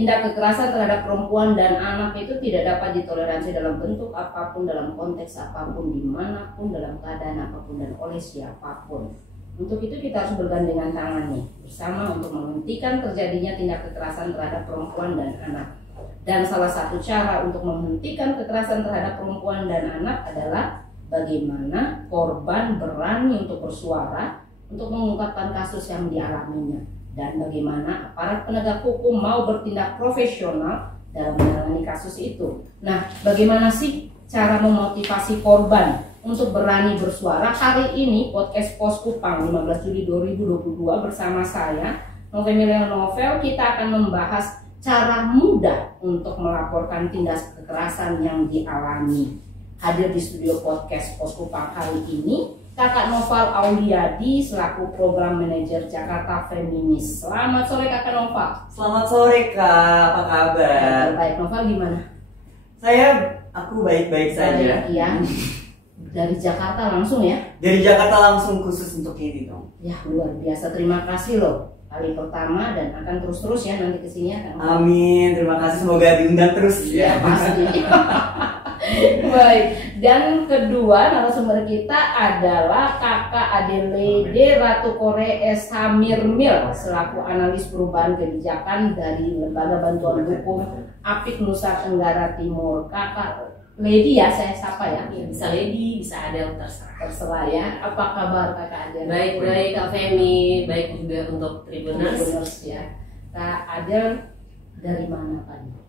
tindak kekerasan terhadap perempuan dan anak itu tidak dapat ditoleransi dalam bentuk apapun, dalam konteks apapun, dimanapun, dalam keadaan apapun, dan oleh siapapun. Untuk itu kita harus bergandengan tangan nih bersama untuk menghentikan terjadinya tindak kekerasan terhadap perempuan dan anak. Dan salah satu cara untuk menghentikan kekerasan terhadap perempuan dan anak adalah bagaimana korban berani untuk bersuara untuk mengungkapkan kasus yang dialaminya, dan bagaimana aparat penegak hukum mau bertindak profesional dalam menangani kasus itu. Nah, bagaimana sih cara memotivasi korban untuk berani bersuara? Hari ini podcast Pos Kupang 15 Juli 2022 bersama saya Novemiliana Novel, kita akan membahas cara mudah untuk melaporkan tindak kekerasan yang dialami. Hadir di studio podcast Pos Kupang hari ini Kakak Noval Auliadi selaku Program Manajer Jakarta Feminis. Selamat sore Kakak Noval. Selamat sore Kak, apa kabar? Baik, Noval gimana? Aku baik-baik saja. Iya. Dari Jakarta langsung ya? Dari Jakarta langsung khusus untuk ini dong. Ya luar biasa, terima kasih loh. Kali pertama dan akan terus-terus ya nanti kesini ya Kak. Amin, terima kasih, semoga diundang terus ya. Pasti. Baik, dan kedua narasumber kita adalah Kakak Adelaide Ratu Kore SH Mirmil selaku analis perubahan kebijakan dari Lembaga Bantuan Hukum APIK Nusa Tenggara Timur. Kakak Lady ya, saya sapa ya. Bisa Lady, bisa Adel, terserah ya. Apa kabar Kakak Adel? Baik Kak Femi, baik juga untuk Tribuners ya. Kak Adel dari mana Pak?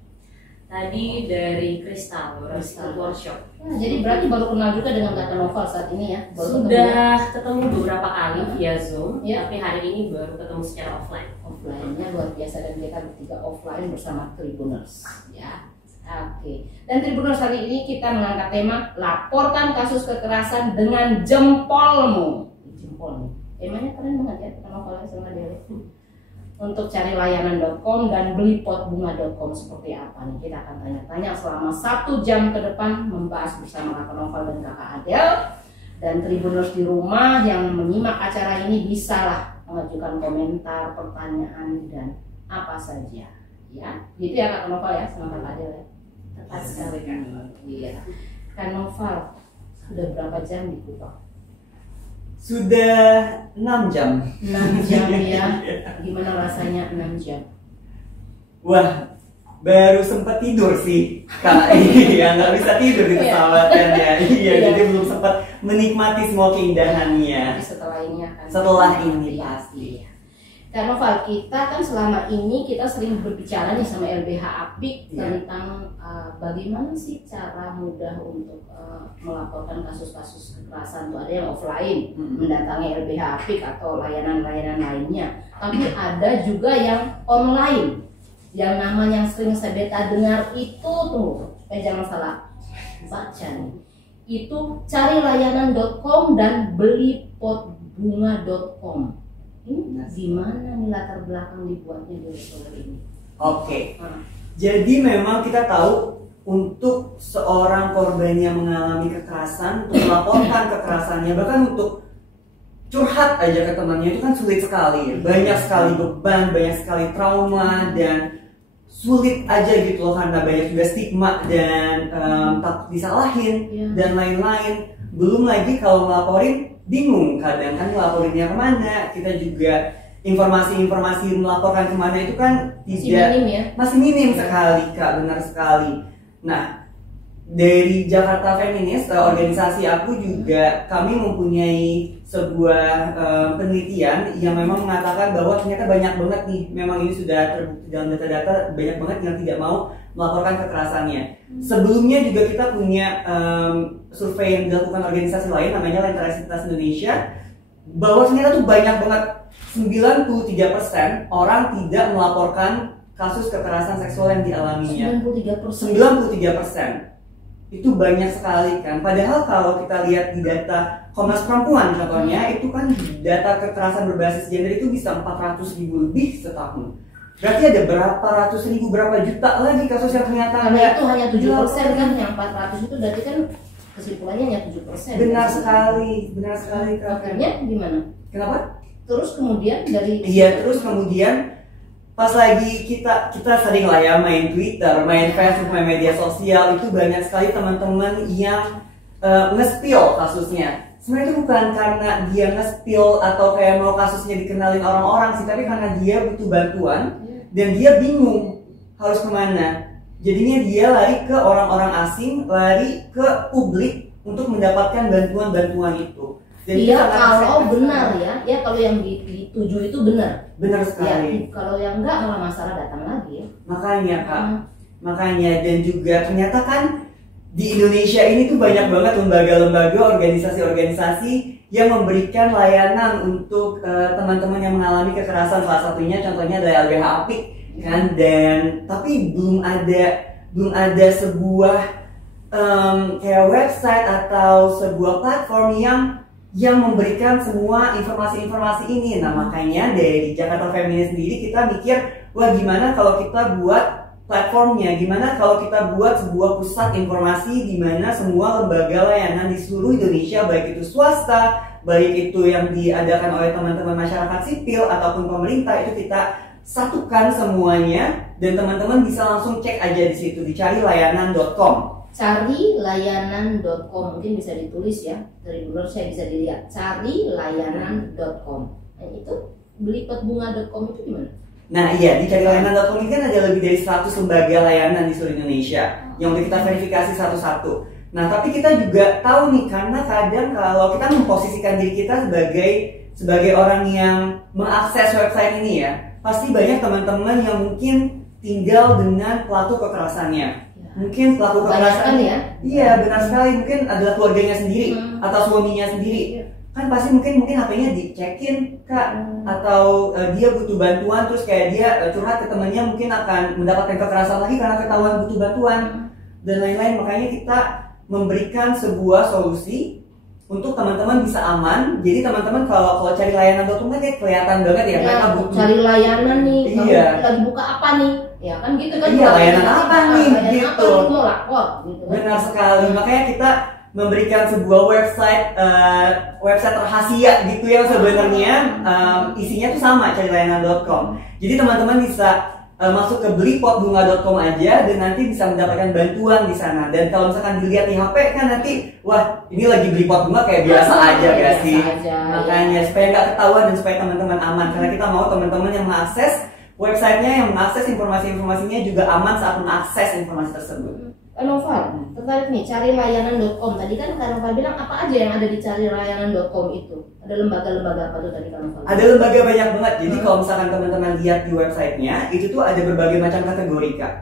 Tadi dari Kristal Workshop. Nah, jadi berarti baru kenal juga dengan Kakak Noval saat ini ya? Sudah ketemu beberapa kali via Zoom, ya. Tapi hari ini baru ketemu secara offline. Offline-nya luar biasa, dan kita bertiga offline bersama Tribuners ya. Oke. Dan Tribuners hari ini kita mengangkat tema laporkan kasus kekerasan dengan jempolmu. Jempol nih. Temanya keren banget ya, Kakak Noval sama Dele. Untuk cari layanan.com dan belipotbunga.com seperti apa nih, kita akan tanya-tanya selama 1 jam ke depan membahas bersama Kakak Noval dan Kakak Adel. Dan Tribuners di rumah yang menyimak acara ini bisalah mengajukan komentar, pertanyaan, dan apa saja ya. Gitu ya Kakak Noval ya sama Kakak Adel ya. Tepat sekali kan. Iya. Kak Noval sudah berapa jam di Kupang? Sudah 6 jam. 6 jam ya. Gimana rasanya 6 jam? Wah, baru sempat tidur sih Kak. Iya, nggak bisa tidur di pesawat kan ya. Iya, jadi belum sempat menikmati semua keindahannya. Tapi setelah ini akan. Setelah ini pasti. Kak Noval, kita kan selama ini kita sering berbicara nih sama LBH APIK tentang bagaimana sih cara mudah untuk melaporkan kasus-kasus kekerasan. Tuh ada yang offline mendatangi LBH APIK atau layanan-layanan lainnya, tapi ada juga yang online yang namanya yang sering saya beta dengar itu tuh, jangan salah baca nih, itu cari layanan.com dan belipotbunga.com. Ini gimana nih latar belakang dibuatnya dua ini? Oke. Jadi memang kita tahu untuk seorang korban yang mengalami kekerasan, untuk melaporkan kekerasannya, bahkan untuk curhat aja ke temannya itu kan sulit sekali. Banyak sekali beban, banyak sekali trauma, dan sulit aja gitu loh karena banyak juga stigma dan takut disalahin dan lain-lain. Belum lagi kalau melaporin bingung kadang kan ngelaporinnya kemana. Kita juga informasi-informasi melaporkan kemana itu kan masih minim sekali Kak, benar sekali. Nah, dari Jakarta Feminis, organisasi aku juga, kami mempunyai sebuah penelitian yang memang mengatakan bahwa ternyata banyak banget nih, memang ini sudah terbukti dalam data-data, banyak banget yang tidak mau melaporkan kekerasannya. Sebelumnya juga kita punya survei yang dilakukan organisasi lain namanya Lentera Indonesia, bahwa ternyata tuh banyak banget, 93% orang tidak melaporkan kasus kekerasan seksual yang dialaminya. 93%. Itu banyak sekali kan. Padahal kalau kita lihat di data Komnas Perempuan contohnya, itu kan data kekerasan berbasis gender itu bisa 400.000 lebih setahun. Berarti ada berapa ratus ribu, berapa juta lagi kasus yang ternyata karena itu hanya 7% kan, yang 400 itu berarti kan kesimpulannya hanya 7%. Benar sekali Kak. Akhirnya gimana? Kenapa? Terus kemudian dari terus kemudian pas lagi kita sering lah ya main Twitter, main Facebook, main media sosial, itu banyak sekali teman-teman yang nge-spill kasusnya. Sebenarnya itu bukan karena dia nge-spill atau kayak mau kasusnya dikenalin orang-orang sih, tapi karena dia butuh bantuan dan dia bingung harus kemana. Jadinya dia lari ke orang-orang asing, lari ke publik untuk mendapatkan bantuan-bantuan itu. Dan Iya, kalau benar ya kalau yang dituju itu benar. Benar sekali. Ya, kalau yang enggak malah masalah datang lagi ya. Makanya Kak, makanya dan juga ternyata kan di Indonesia ini tuh banyak banget lembaga-lembaga, organisasi-organisasi yang memberikan layanan untuk teman-teman yang mengalami kekerasan. Salah satunya contohnya adalah LBH Apik kan, dan tapi belum ada sebuah kayak website atau sebuah platform yang memberikan semua informasi-informasi ini. Nah makanya dari Jakarta Feminis sendiri kita mikir, wah gimana kalau kita buat platformnya, gimana kalau kita buat sebuah pusat informasi di mana semua lembaga layanan di seluruh Indonesia, baik itu swasta, baik itu yang diadakan oleh teman-teman masyarakat sipil ataupun pemerintah, itu kita satukan semuanya dan teman-teman bisa langsung cek aja di situ di carilayanan.com. Carilayanan.com mungkin bisa ditulis ya, dari dulu saya bisa dilihat carilayanan.com. Nah itu belipetbunga.com itu gimana? Nah iya, di carilayanan.com ini kan ada lebih dari 100 lembaga layanan di seluruh Indonesia yang udah kita verifikasi satu-satu. Nah tapi kita juga tahu nih, karena kadang kalau kita memposisikan diri kita sebagai orang yang mengakses website ini ya, pasti banyak teman-teman yang mungkin tinggal dengan pelaku kekerasannya. Mungkin pelaku kekerasan ya? Iya benar sekali, mungkin adalah keluarganya sendiri atau suaminya sendiri. Kan pasti mungkin HP-nya dicekin Kak, atau dia butuh bantuan, terus kayak dia curhat ke temannya, mungkin akan mendapatkan kekerasan lagi karena ketahuan butuh bantuan dan lain-lain. Makanya kita memberikan sebuah solusi untuk teman-teman bisa aman. Jadi teman-teman kalau cari layanan.com kan kayak kelihatan banget ya, mereka butuh cari layanan nih, iya. Lagi buka apa nih? Ya kan gitu kan. Iya, layanan apa nih gitu. Apa, mau lapor gitu kan. Benar sekali. Makanya kita memberikan sebuah website rahasia gitu yang sebenarnya isinya tuh sama, carilayanan.com. Jadi teman-teman bisa masuk ke belipotbunga.com aja dan nanti bisa mendapatkan bantuan di sana. Dan kalau misalkan dilihat di HP kan nanti, wah ini lagi beli pot bunga kayak biasa aja gak sih? Makanya supaya nggak ketahuan dan supaya teman-teman aman, karena kita mau teman-teman yang mengakses websitenya, yang mengakses informasinya juga aman saat mengakses informasi tersebut. Noval, tertarik nih carilayanan.com. Tadi kan Kak Noval bilang apa aja yang ada di carilayanan.com itu? Ada lembaga-lembaga apa tuh tadi Kak Noval? Ada lembaga banyak banget. Jadi kalau misalkan teman-teman lihat di websitenya, itu tuh ada berbagai macam kategori Kak.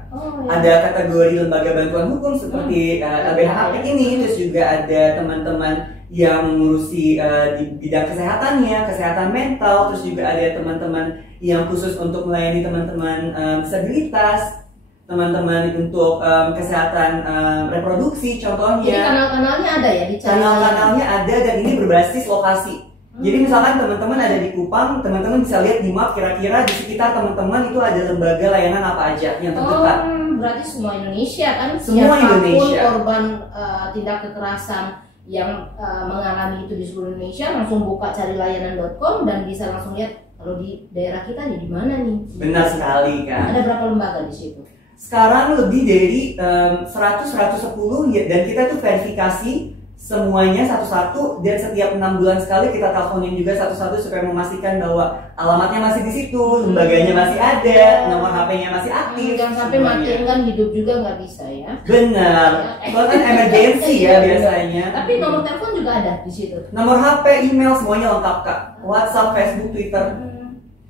Ada kategori lembaga bantuan hukum seperti LBH Apik ini, terus juga ada teman-teman yang mengurusi di bidang kesehatannya, kesehatan mental, terus juga ada teman-teman yang khusus untuk melayani teman-teman disabilitas, teman-teman untuk kesehatan reproduksi contohnya. Jadi kanal-kanalnya ada ya di kanal-kanalnya ada dan ini berbasis lokasi. Jadi misalkan teman-teman ada di Kupang, teman-teman bisa lihat di map kira-kira di sekitar teman-teman itu ada lembaga layanan apa aja yang terdekat. Berarti semua Indonesia kan? Semua Indonesia. Korban tindak kekerasan yang mengalami itu di seluruh Indonesia langsung buka carilayanan.com dan bisa langsung lihat kalau di daerah kita nih di mana nih. Benar sekali kan. Ada berapa lembaga di situ? Sekarang lebih dari 100-110 ya, dan kita tuh verifikasi semuanya satu-satu dan setiap 6 bulan sekali kita teleponin juga satu-satu supaya memastikan bahwa alamatnya masih di situ, lembaganya masih ada, nomor HP-nya masih aktif. Jangan sampai matiin kan hidup juga nggak bisa ya. Benar, itu kan emergency ya biasanya. Tapi nomor telepon juga ada di situ. Nomor HP, email semuanya lengkap Kak. WhatsApp, Facebook, Twitter.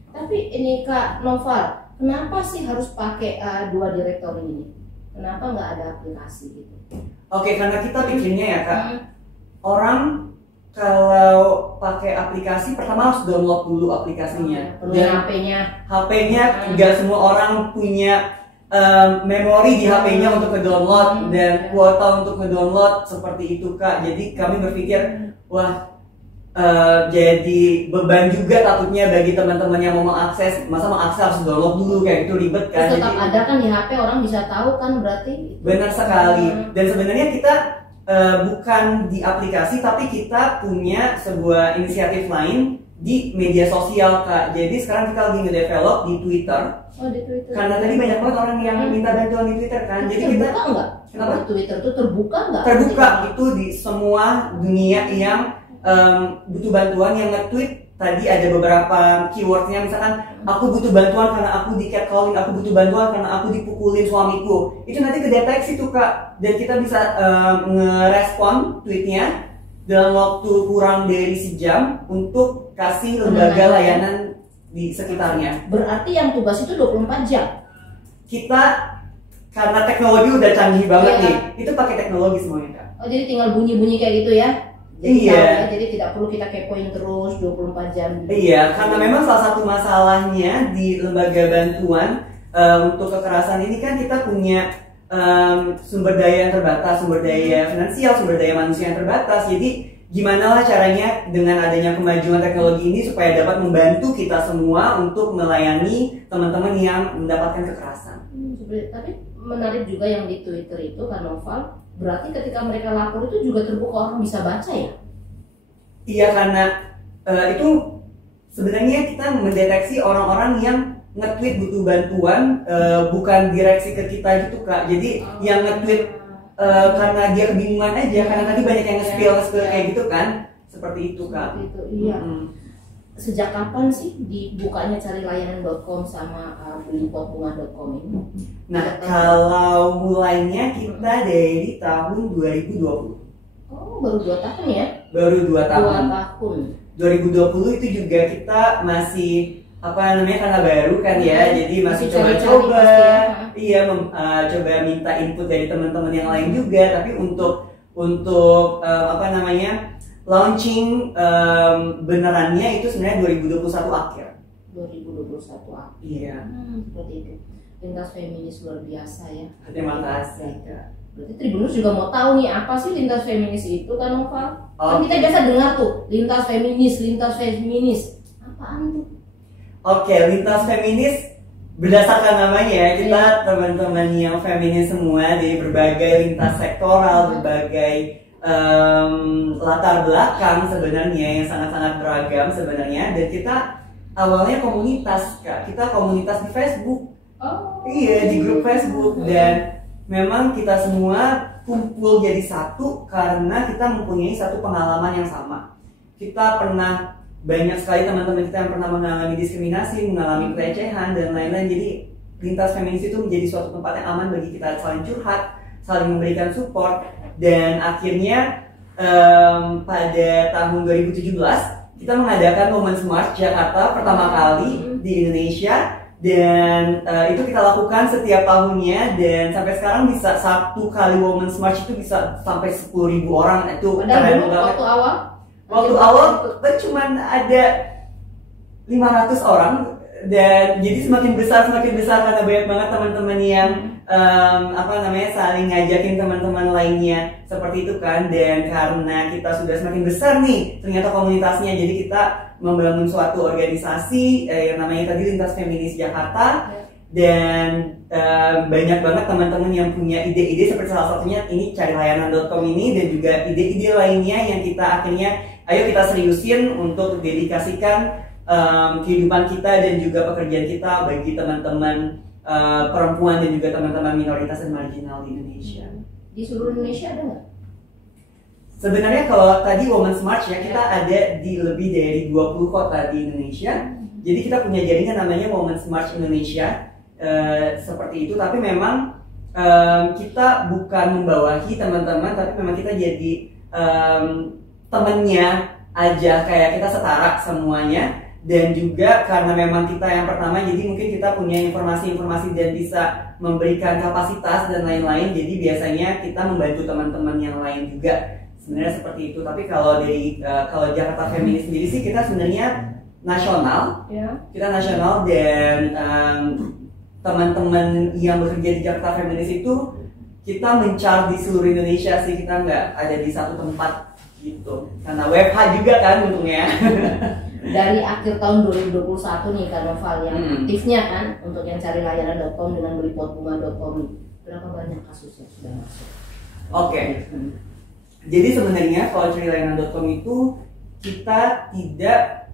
Tapi ini Kak Noval, kenapa sih harus pakai dua direktori ini? Kenapa nggak ada aplikasi gitu? Oke, karena kita pikirnya ya Kak, orang kalau pakai aplikasi pertama harus download dulu aplikasinya. Dan HP-nya nggak semua orang punya memori di HP-nya untuk ngedownload dan kuota untuk ngedownload seperti itu Kak. Jadi kami berpikir, wah jadi beban juga takutnya bagi teman-teman yang mau mengakses, masa mengakses harus download dulu kayak itu ribet kan. Terus tetap jadi, ada kan di HP orang bisa tahu kan berarti. Benar sekali. Dan sebenarnya kita bukan di aplikasi tapi kita punya sebuah inisiatif lain di media sosial Kak. Jadi sekarang kita lagi ngedevelop di Twitter. Oh, di Twitter. Karena tadi banyak banget orang yang minta bantuan di Twitter kan. Jadi kita terbuka nggak? Kenapa? Twitter itu terbuka nggak? Terbuka itu di semua dunia yang butuh bantuan yang nge-tweet. Tadi ada beberapa keywordnya, misalkan aku butuh bantuan karena aku di catcalling, aku butuh bantuan karena aku dipukulin suamiku. Itu nanti kedeteksi tuh Kak, dan kita bisa ngerespon tweetnya dalam waktu kurang dari sejam untuk kasih lembaga layanan di sekitarnya. Berarti yang tugas itu 24 jam? Kita karena teknologi udah canggih banget Iya. nih, itu pakai teknologi semuanya Kak. Oh, jadi tinggal bunyi-bunyi kayak gitu ya? Jadi Iya. tahu ya, jadi tidak perlu kita kepoin terus 24 jam. Iya, karena memang salah satu masalahnya di lembaga bantuan untuk kekerasan ini kan kita punya sumber daya yang terbatas, sumber daya finansial, sumber daya manusia yang terbatas. Jadi gimana lah caranya dengan adanya kemajuan teknologi ini supaya dapat membantu kita semua untuk melayani teman-teman yang mendapatkan kekerasan. Tapi menarik juga yang di Twitter itu kan Noval, berarti ketika mereka lapor itu juga terbuka, orang bisa baca ya? Iya, karena itu sebenarnya kita mendeteksi orang-orang yang nge-tweet butuh bantuan, bukan direksi ke kita gitu Kak. Jadi yang nge-tweet karena dia kebingungan aja, karena tadi banyak yang nge-spill kayak gitu kan. Seperti itu Kak. Seperti itu, iya. Sejak kapan sih dibukanya carilayanan.com sama belipotbunga.com ini? Nah, kalau mulainya kita dari tahun 2020. Oh, baru 2 tahun ya? Baru 2 tahun. 2 tahun. 2020 itu juga kita masih karena baru kan ya, jadi masih cari-cari coba-coba. pasti ya. Iya, coba minta input dari teman-teman yang lain juga, tapi untuk launching benerannya itu sebenarnya 2021 akhir. 2021 akhir. Iya. Seperti itu. Lintas feminis luar biasa ya. Terima kasih Kak. Berarti Tribuners juga mau tahu nih apa sih lintas feminis itu kan Noval? Kan Oke. kita biasa dengar tuh lintas feminis. Apaan tuh? Oke, lintas feminis berdasarkan namanya ya, kita teman-teman yang feminis semua dari berbagai lintas sektoral, berbagai latar belakang sebenarnya yang sangat-sangat beragam sebenarnya, dan kita awalnya komunitas Kak, kita komunitas di Facebook. Oh. Iya, di grup Facebook, dan memang kita semua kumpul jadi satu karena kita mempunyai satu pengalaman yang sama. Kita pernah, banyak sekali teman-teman kita yang pernah mengalami diskriminasi, mengalami pelecehan dan lain-lain. Jadi lintas feminis itu menjadi suatu tempat yang aman bagi kita saling curhat, saling memberikan support. Dan akhirnya pada tahun 2017 kita mengadakan Women's March Jakarta pertama kali di Indonesia. Dan itu kita lakukan setiap tahunnya, dan sampai sekarang bisa satu kali Women's March itu bisa sampai 10.000 orang. Itu keren banget. Waktu awal cuma ada 500 orang, dan jadi semakin besar karena banyak banget teman-teman yang saling ngajakin teman-teman lainnya seperti itu kan. Dan karena kita sudah semakin besar nih ternyata komunitasnya, jadi kita membangun suatu organisasi yang namanya tadi Lintas Feminis Jakarta. Dan banyak banget teman-teman yang punya ide-ide, seperti salah satunya ini carilayanan.com ini, dan juga ide-ide lainnya yang kita akhirnya ayo kita seriusin untuk dedikasikan kehidupan kita dan juga pekerjaan kita bagi teman-teman perempuan dan juga teman-teman minoritas dan marginal di Indonesia. Di seluruh Indonesia ada nggak? Sebenarnya kalau tadi Women's March ya, kita ada di lebih dari 20 kota di Indonesia. Jadi kita punya jaringan namanya Women's March Indonesia. Seperti itu, tapi memang kita bukan membawahi teman-teman, tapi memang kita jadi temennya aja, kayak kita setara semuanya. Dan juga karena memang kita yang pertama, jadi mungkin kita punya informasi-informasi dan bisa memberikan kapasitas dan lain-lain, jadi biasanya kita membantu teman-teman yang lain juga, sebenarnya seperti itu. Tapi kalau dari kalau Jakarta Feminis sendiri sih, kita sebenarnya nasional, kita nasional, dan teman-teman yang bekerja di Jakarta Feminis itu kita mencar di seluruh Indonesia sih, kita nggak ada di satu tempat gitu, karena WFH juga kan untungnya. Dari akhir tahun 2021 nih kan Noval yang aktifnya kan untuk yang carilayanan.com dengan belipotbunga.com, berapa banyak kasus yang sudah masuk? Oke. Jadi sebenarnya kalau carilayanan.com itu kita tidak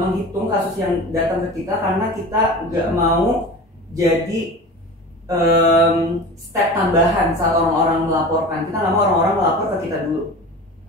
menghitung kasus yang datang ke kita karena kita nggak mau jadi step tambahan saat orang-orang melaporkan. Kita nggak mau orang-orang melapor ke kita dulu.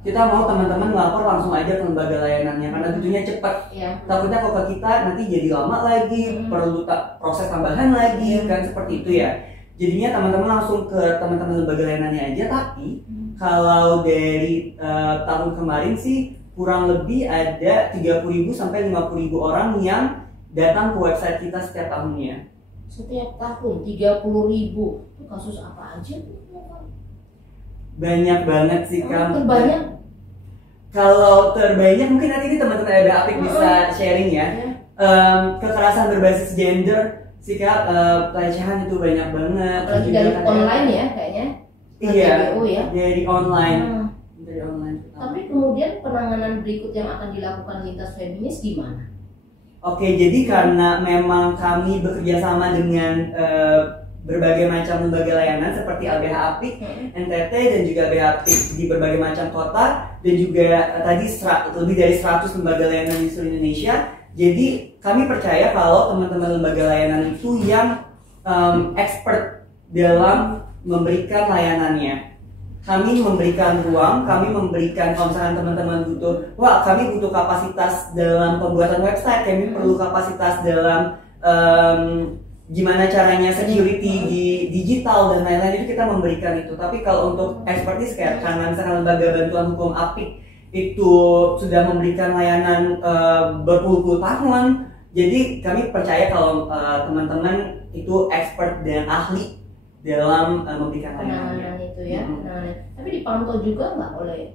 Kita mau teman-teman melapor langsung aja ke lembaga layanannya karena tentunya cepat. Takutnya kalau ke kita nanti jadi lama lagi, perlu proses tambahan lagi, kan seperti itu ya. Jadinya teman-teman langsung ke teman-teman lembaga layanannya aja. Tapi kalau dari tahun kemarin sih kurang lebih ada 30.000 sampai 50.000 orang yang datang ke website kita setiap tahunnya. Setiap tahun 30.000, itu kasus apa aja? Banyak banget sih Kak. Terbanyak? Kalau terbanyak mungkin nanti ini teman-teman ada Apik bisa sharing ya. Kekerasan berbasis gender sih Kak, pelecehan itu banyak banget. Apalagi dari online ya kayaknya. Iya, ya? dari online. Dari online. Tapi kemudian penanganan berikut yang akan dilakukan lintas feminis gimana? Oke, jadi karena memang kami bekerja sama dengan berbagai macam lembaga layanan seperti LBH Apik, NTT dan juga LBH Apik di berbagai macam kota dan juga tadi lebih dari 100 lembaga layanan di seluruh Indonesia. Jadi kami percaya kalau teman-teman lembaga layanan itu yang expert dalam memberikan layanannya. Kami memberikan ruang, kami memberikan kalau misalkan teman-teman butuh, kami butuh kapasitas dalam pembuatan website, kami perlu kapasitas dalam gimana caranya security di digital dan lain-lain, itu kita memberikan itu. Tapi kalau untuk expertise kayak karena misalkan lembaga bantuan hukum Apik itu sudah memberikan layanan berpuluh-puluh tahun, jadi kami percaya kalau teman-teman itu expert dan ahli dalam memberikan penanganan itu ya. Tapi dipantau juga nggak oleh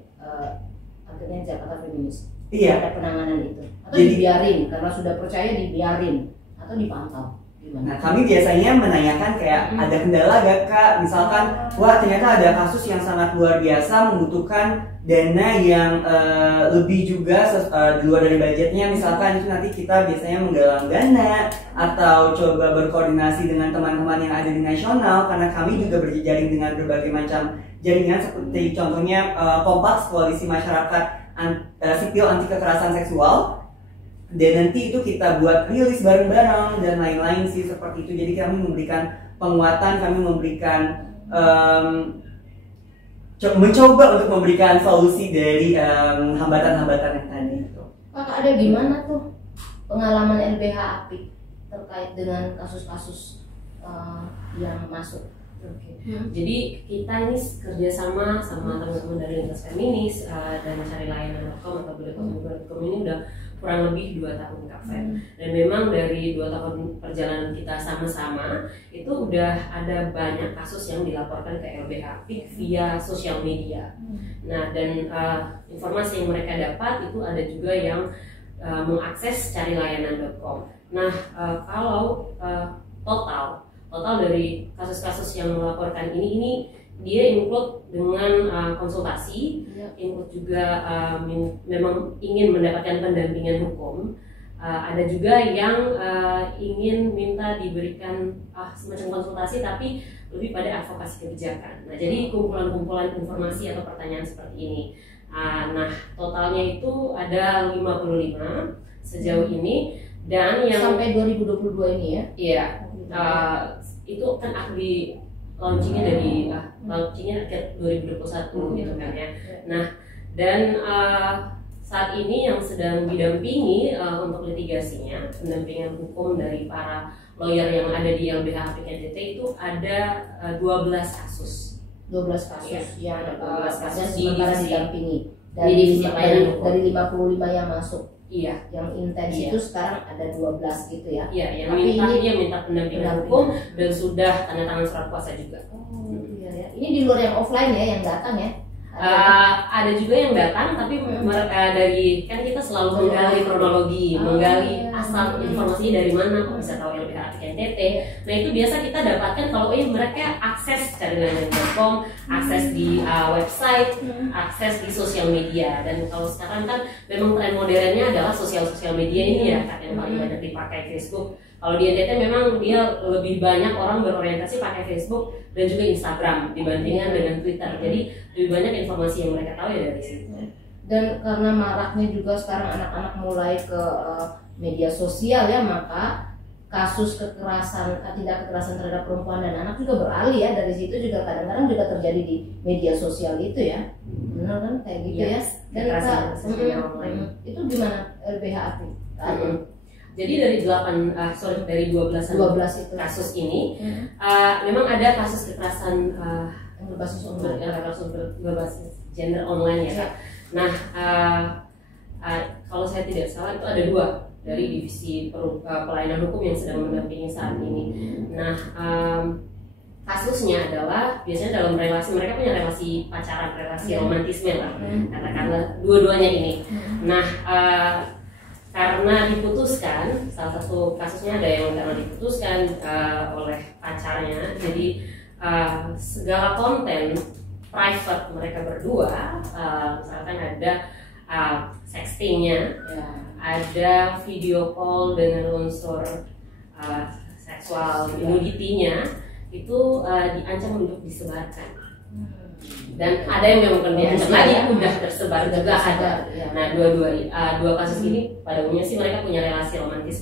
akhirnya Jakarta Feminis? Iya. Ada penanganan itu atau Jadi, dibiarin karena sudah percaya dibiarin atau dipantau? Nah, kami biasanya menanyakan kayak ada kendala gak Kak? Misalkan, ternyata ada kasus yang sangat luar biasa membutuhkan dana yang lebih juga di luar dari budgetnya. Misalkan itu nanti kita biasanya menggalang dana atau coba berkoordinasi dengan teman-teman yang ada di nasional karena kami juga berjejaring dengan berbagai macam jaringan seperti contohnya Kompas, Koalisi Masyarakat Sipil Anti Kekerasan Seksual. Dan nanti itu kita buat rilis bareng-bareng dan lain-lain sih seperti itu. Jadi kami memberikan penguatan, kami memberikan mencoba untuk memberikan solusi dari hambatan-hambatan yang tadi itu. Kakak ada gimana tuh pengalaman LBH Apik terkait dengan kasus-kasus yang masuk? Jadi kita ini kerjasama sama teman-teman dari lintas feminis dan cari layanan.com atau boleh.com ini udah kurang lebih 2 tahun Kak Feb. Dan memang dari 2 tahun perjalanan kita sama-sama itu udah ada banyak kasus yang dilaporkan ke LBH Apik via sosial media. Nah dan informasi yang mereka dapat itu ada juga yang mengakses cari layanan.com. Nah kalau total dari kasus-kasus yang melaporkan ini dia include dengan konsultasi, include juga memang ingin mendapatkan pendampingan hukum. Ada juga yang ingin minta diberikan semacam konsultasi tapi lebih pada advokasi kebijakan. Nah, jadi kumpulan-kumpulan informasi atau pertanyaan seperti ini. Nah, totalnya itu ada 55 sejauh ini dan yang sampai 2022 ini ya? Iya. Itu kan akan di launchingnya dari launchingnya akhir 2021 gitu kan ya. Nah dan saat ini yang sedang didampingi untuk litigasinya, pendampingan hukum dari para lawyer yang ada di LBH Apik NTT itu ada 12 kasus. 12 kasus ya, yang 12 kasus didampingi dari 55 yang masuk. Iya, yang intens itu sekarang ada 12 gitu ya. Iya, yang dia minta pendampingan hukum dan sudah tanda tangan surat kuasa juga. Iya ya. Ini di luar yang offline ya, yang datang ya. Ada juga yang datang, tapi dari kan kita selalu menggali kronologi, menggali asal informasinya dari mana, kok bisa tahu LBH Apik NTT. Nah itu biasa kita dapatkan kalau mereka akses cari layanan.com, akses di website, akses di sosial media. Dan kalau sekarang kan memang tren modernnya adalah sosial media ini ya, kan yang paling banyak dipakai Facebook. Kalau di NTT memang dia lebih banyak orang berorientasi pakai Facebook dan juga Instagram dibandingkan dengan Twitter. Jadi lebih banyak informasi yang mereka tahu ya dari situ. Dan karena maraknya juga sekarang anak-anak mulai ke media sosial ya, maka kasus kekerasan, tindak kekerasan terhadap perempuan dan anak juga beralih ya, dari situ juga kadang-kadang juga terjadi di media sosial itu ya, benar kan kayak gitu ya. Dan itu gimana LBH aktif? Jadi dari 12 itu kasus ini memang ada kasus kekerasan berbasis gender online ya. Nah kalau saya tidak salah itu ada 2 dari divisi pelayanan hukum yang sedang mendampingi saat ini. Nah, kasusnya adalah biasanya dalam relasi, mereka punya relasi pacaran, relasi romantisme lah, katakanlah dua-duanya ini. Nah, karena diputuskan, salah satu kasusnya ada yang karena diputuskan oleh pacarnya, jadi segala konten private mereka berdua, misalkan ada sextingnya, ada video call dengan unsur seksual nudity-nya, itu diancam untuk disebarkan. Dan ada yang memang diancam lagi, udah tersebar juga ada. Nah, dua kasus ini pada umumnya sih mereka punya relasi romantis.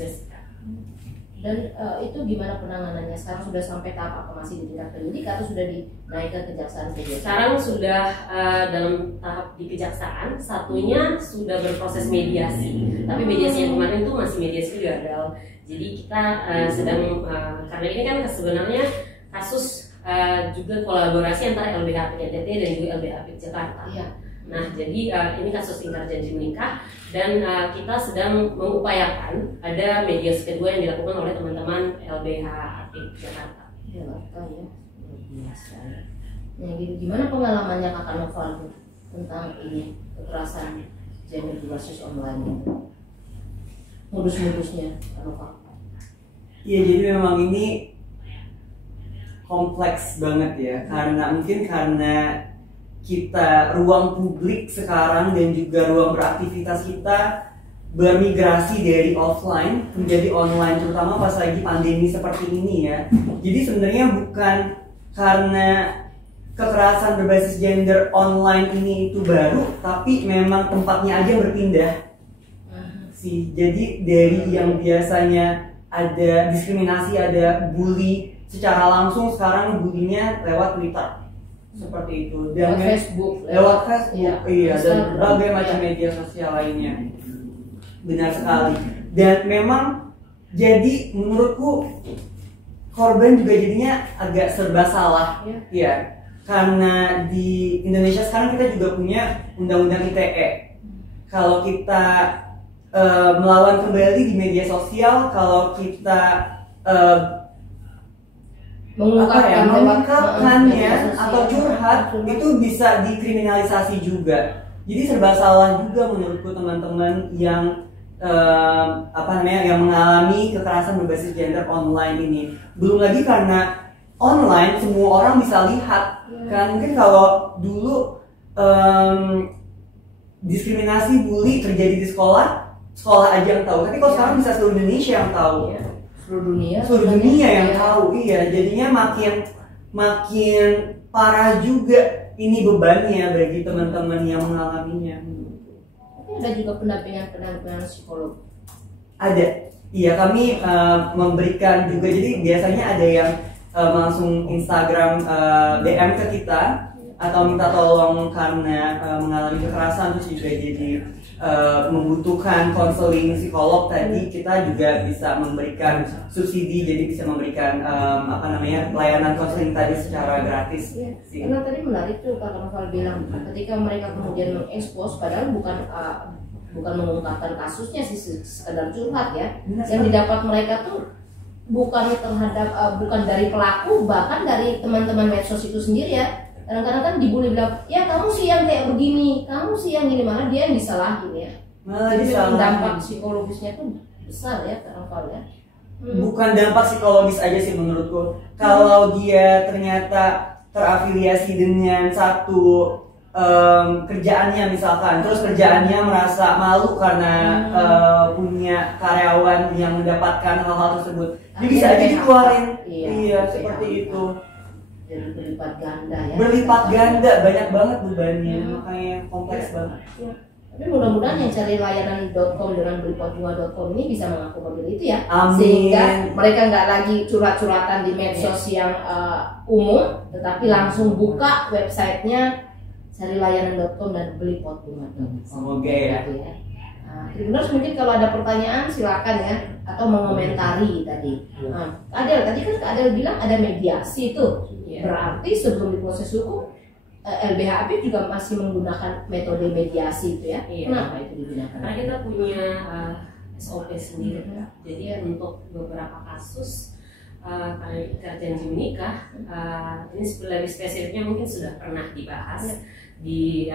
Dan itu gimana penanganannya? Sekarang sudah sampai tahap apa? Masih di tingkat penyidik atau sudah dinaikkan kejaksaan? Sekarang sudah dalam tahap di kejaksaan, satunya sudah berproses mediasi. Tapi mediasi yang kemarin itu masih mediasi gagal. Jadi kita sedang karena ini kan sebenarnya kasus juga kolaborasi antara LBH NTT dan juga LBH Jakarta. Iya. Nah, jadi ini kasus ingkar janji menikah dan kita sedang mengupayakan ada mediasi kedua yang dilakukan oleh teman-teman LBH Aktif Jakarta. Jakarta ya, biasa. Nah, gimana pengalamannya Kakak Noval tentang ini kekerasan gender berbasis online itu? Modus-modusnya Kak Noval? Iya, jadi memang ini kompleks banget ya, karena kita ruang publik sekarang dan juga ruang beraktivitas kita bermigrasi dari offline menjadi online, terutama pas lagi pandemi seperti ini ya. Jadi sebenarnya bukan karena kekerasan berbasis gender online ini itu baru, tapi memang tempatnya aja berpindah sih. Jadi dari yang biasanya ada diskriminasi, ada bully secara langsung, sekarang bullynya lewat Twitter seperti itu, dan lewat Facebook, iya, dan berbagai macam media sosial lainnya. Benar sekali. Dan memang jadi menurutku korban juga jadinya agak serba salah, ya. Karena di Indonesia sekarang kita juga punya undang-undang ITE. Kalau kita melawan kembali di media sosial, kalau kita mengungkapkannya atau curhat, itu bisa dikriminalisasi juga. Jadi serba salah juga menurutku teman-teman yang yang mengalami kekerasan berbasis gender online ini. Belum lagi karena online semua orang bisa lihat kan. Mungkin kalau dulu diskriminasi, bully terjadi di sekolah aja yang tahu, tapi kalau sekarang bisa seluruh Indonesia yang tahu. Seluruh dunia yang tahu, iya. Jadinya makin parah juga ini bebannya bagi teman-teman yang mengalaminya. Tapi ada juga pendampingan psikolog. Ada, iya, kami memberikan juga. Jadi biasanya ada yang langsung Instagram DM ke kita atau minta tolong karena mengalami kekerasan, terus juga jadi membutuhkan konseling psikolog. Tadi kita juga bisa memberikan subsidi, jadi bisa memberikan pelayanan konseling tadi secara gratis. Karena tadi menarik tuh Kak Noval bilang, ketika mereka kemudian mengekspos, padahal bukan mengungkapkan kasusnya sih, sekedar curhat ya. Yang didapat mereka tuh bukan dari pelaku, bahkan dari teman-teman medsos itu sendiri ya. Kadang-kadang kan dibully, bilang, ya kamu sih yang kayak begini, kamu sih yang gini, malah dia yang disalahin ya. Jadi dampak psikologisnya tuh besar ya Kak ya. Bukan dampak psikologis aja sih menurutku. Kalau dia ternyata terafiliasi dengan satu kerjaannya misalkan, terus kerjaannya merasa malu karena punya karyawan yang mendapatkan hal-hal tersebut, dia bisa aja dikeluarin. Iya, seperti itu. Jadi berlipat ganda ya. Berlipat ganda, banyak banget bebannya, makanya kompleks banget. Tapi mudah-mudahan yang cari layanan.com dengan belipotbunga.com ini bisa mengakomodir itu ya. Amin. Sehingga mereka nggak lagi curhat-curhatan di medsos yang umum, tetapi langsung buka websitenya cari layanan.com dan belipotbunga.com. Semoga ya. Gitu ya. Nah, Tribuners mungkin kalau ada pertanyaan silakan ya, atau mengomentari tadi. Nah, Adel tadi kan Kak Adel bilang ada mediasi itu. Berarti sebelum diproses hukum LBH juga masih menggunakan metode mediasi itu ya. Kenapa itu digunakan? Karena kita punya SOP sendiri. Jadi untuk beberapa kasus ikat janji menikah, ini lebih spesifiknya mungkin sudah pernah dibahas di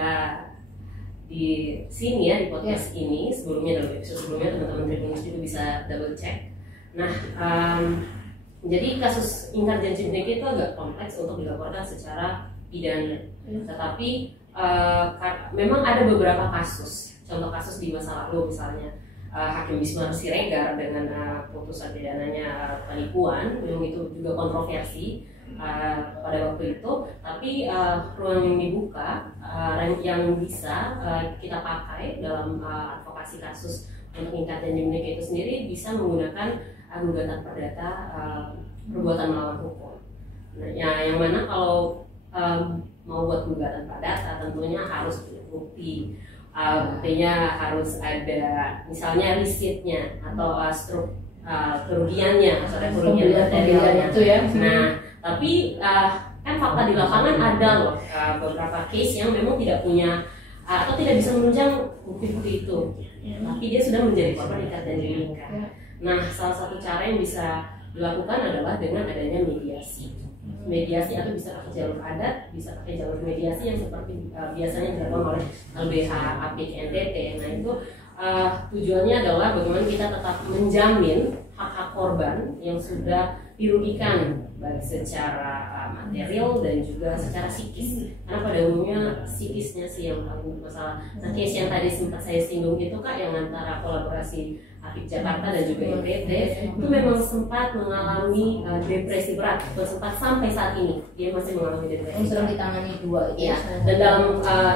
sini ya, di podcast ini sebelumnya, dalam episode sebelumnya teman-teman Tribuners juga bisa double check. Nah, jadi kasus ingkar janji menikah itu agak kompleks untuk dilaporkan secara pidana. Tetapi memang ada beberapa kasus, contoh kasus di masa lalu misalnya Hakim Bismar Siregar dengan putusan pidananya penipuan, memang itu juga kontroversi pada waktu itu. Tapi ruang yang dibuka, yang bisa kita pakai dalam advokasi kasus untuk ingkar janji menikah itu sendiri bisa menggunakan gugatan perdata perbuatan melawan hukum. Nah, yang mana kalau mau buat gugatan perdata tentunya harus punya bukti. Buktinya harus ada misalnya risitnya atau kerugiannya, atau kerugian materialnya itu ya. Nah, tapi kan fakta di lapangan ada loh beberapa case yang memang tidak punya atau tidak bisa menunjang bukti-bukti itu, tapi dia sudah menjadi korban ikat janji menikah. Nah, salah satu cara yang bisa dilakukan adalah dengan adanya mediasi atau bisa pakai jalur adat, bisa pakai jalur mediasi yang seperti biasanya dilakukan oleh LBH, APIK, NTT. Nah, itu tujuannya adalah bagaimana kita tetap menjamin hak-hak korban yang sudah dirugikan baik secara material dan juga secara psikis. Karena pada umumnya psikisnya sih yang paling bermasalah. Nah, case yang tadi sempat saya singgung itu Kak, yang antara kolaborasi APIK Jakarta dan juga NTT itu memang sempat mengalami depresi berat, sempat sampai saat ini dia masih mengalami depresi. Yang sedang ditangani dua itu. Ya. Dan dalam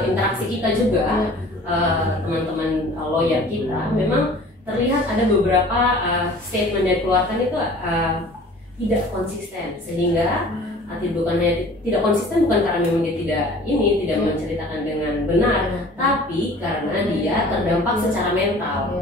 interaksi kita juga teman-teman lawyer kita memang terlihat ada beberapa statement yang dikeluarkan itu tidak konsisten, sehingga tidak konsisten bukan karena memang dia tidak menceritakan dengan benar, tapi karena dia terdampak secara mental.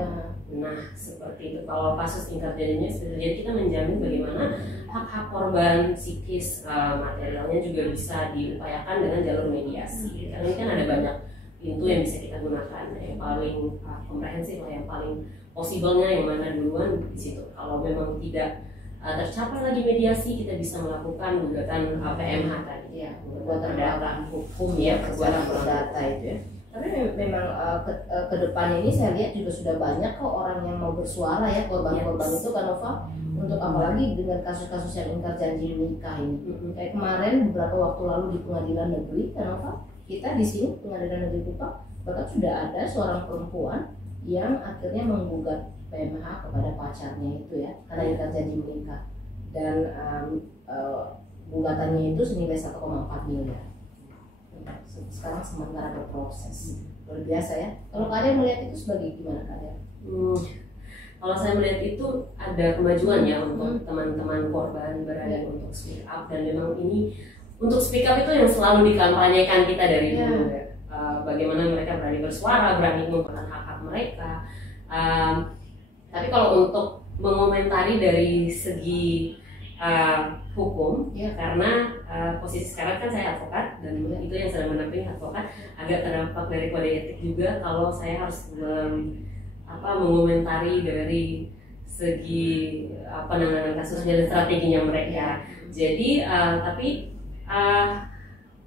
Nah, seperti itu. Kalau kasus ingkar janjinya, jadi kita menjamin bagaimana hak-hak korban psikis, materialnya juga bisa diupayakan dengan jalur mediasi. Karena ini kan ada banyak pintu yang bisa kita gunakan. Yang paling komprehensif, yang paling possible-nya yang mana duluan di situ. Kalau memang tidak tercapai lagi mediasi, kita bisa melakukan gugatan PMH tadi. Ya, perbuatan melawan hukum ya, perbuatan perdata itu ya. Tapi memang ke depan ini saya lihat juga sudah banyak kok orang yang mau bersuara ya, korban-korban itu kan Nova, untuk apalagi dengan kasus-kasus yang ingkar janji menikah ini. Kayak kemarin beberapa waktu lalu di pengadilan negeri kan Nova, kita di sini pengadilan negeri Kupang bahkan sudah ada seorang perempuan yang akhirnya menggugat PMH kepada pacarnya itu ya, karena ingkar janji menikah, dan gugatannya itu senilai 1,4 miliar. Sekarang sementara berproses. Luar biasa ya. Kalau kalian melihat itu sebagai gimana kalian? Kalau saya melihat itu ada kemajuan ya untuk teman-teman korban berani untuk speak up, dan memang ini untuk speak up itu yang selalu dikampanyekan kita dari dulu ya. Bagaimana mereka berani bersuara, berani menggunakan hak-hak mereka. Tapi kalau untuk mengomentari dari segi hukum, karena posisi sekarang kan saya advokat dan itu yang sedang mendampingi advokat, agak terdampak dari kode etik juga kalau saya harus mengomentari dari segi penanganan kasusnya dan strateginya mereka. Jadi tapi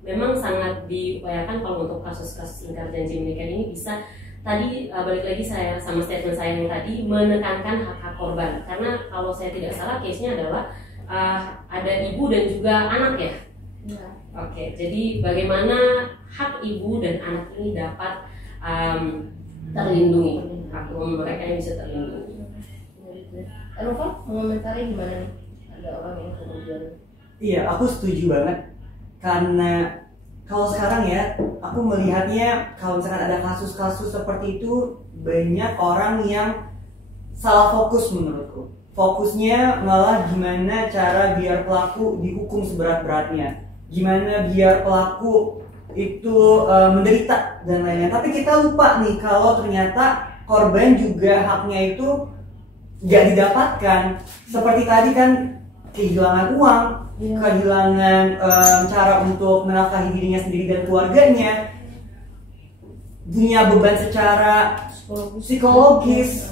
memang sangat diupayakan kalau untuk kasus-kasus ingkar janji menikah ini bisa tadi balik lagi saya sama statement saya yang tadi, menekankan hak-hak korban. Karena kalau saya tidak salah case-nya adalah ada ibu dan juga anak ya. Oke, jadi bagaimana hak ibu dan anak ini dapat terlindungi, hak mereka yang bisa terlindungi. Nova, mengomentari gimana nih? Ada orang yang kemudian. Iya, aku setuju banget, karena kalau sekarang ya, aku melihatnya kalau misalkan ada kasus-kasus seperti itu, banyak orang yang salah fokus menurutku. Fokusnya malah gimana cara biar pelaku dihukum seberat-beratnya, gimana biar pelaku itu menderita dan lain-lain. Tapi kita lupa nih kalau ternyata korban juga haknya itu nggak didapatkan. Seperti tadi kan, kehilangan uang, kehilangan cara untuk menafkahi dirinya sendiri dan keluarganya, punya beban secara psikologis,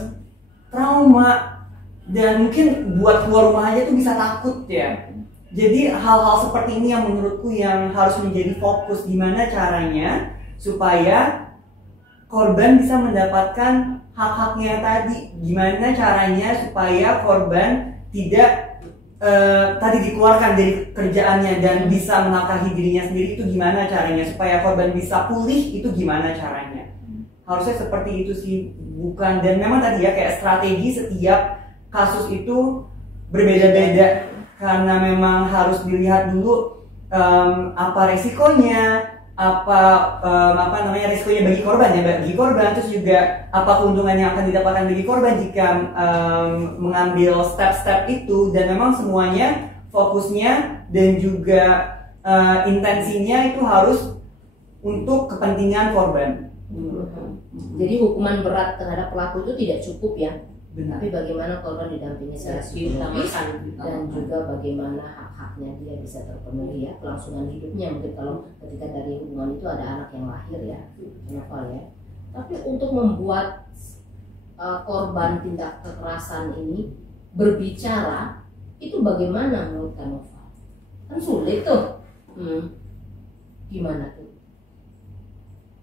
trauma, dan mungkin buat keluar rumah aja tuh bisa takut ya. Jadi hal-hal seperti ini yang menurutku yang harus menjadi fokus, gimana caranya supaya korban bisa mendapatkan hak-haknya tadi, gimana caranya supaya korban tidak tadi dikeluarkan dari kerjaannya dan bisa menafkahi dirinya sendiri, itu gimana caranya supaya korban bisa pulih, itu gimana caranya. Harusnya seperti itu sih, bukan, dan memang tadi ya kayak strategi setiap kasus itu berbeda-beda karena memang harus dilihat dulu apa resikonya, apa namanya risikonya bagi korban ya, bagi korban, terus juga apa keuntungan yang akan didapatkan bagi korban jika mengambil step-step itu, dan memang semuanya fokusnya dan juga intensinya itu harus untuk kepentingan korban. Jadi hukuman berat terhadap pelaku itu tidak cukup ya. Benar. Tapi bagaimana korban didampingi secara psikologis dan juga bagaimana hak-haknya dia bisa terpenuhi ya, kelangsungan hidupnya. Mungkin kalau ketika dari hubungan itu ada anak yang lahir ya, Noval ya. Tapi untuk membuat korban tindak kekerasan ini berbicara, itu bagaimana menurut Kak Noval? Kan sulit tuh. Gimana tuh?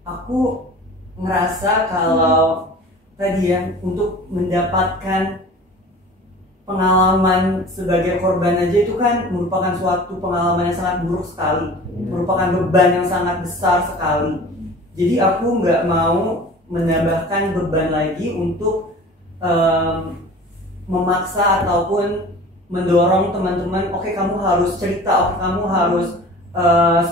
Aku ngerasa kalau tadi ya, untuk mendapatkan pengalaman sebagai korban aja itu kan merupakan suatu pengalaman yang sangat buruk sekali, merupakan beban yang sangat besar sekali. Jadi aku nggak mau menambahkan beban lagi untuk memaksa ataupun mendorong teman-teman, oke, kamu harus cerita, oke, kamu harus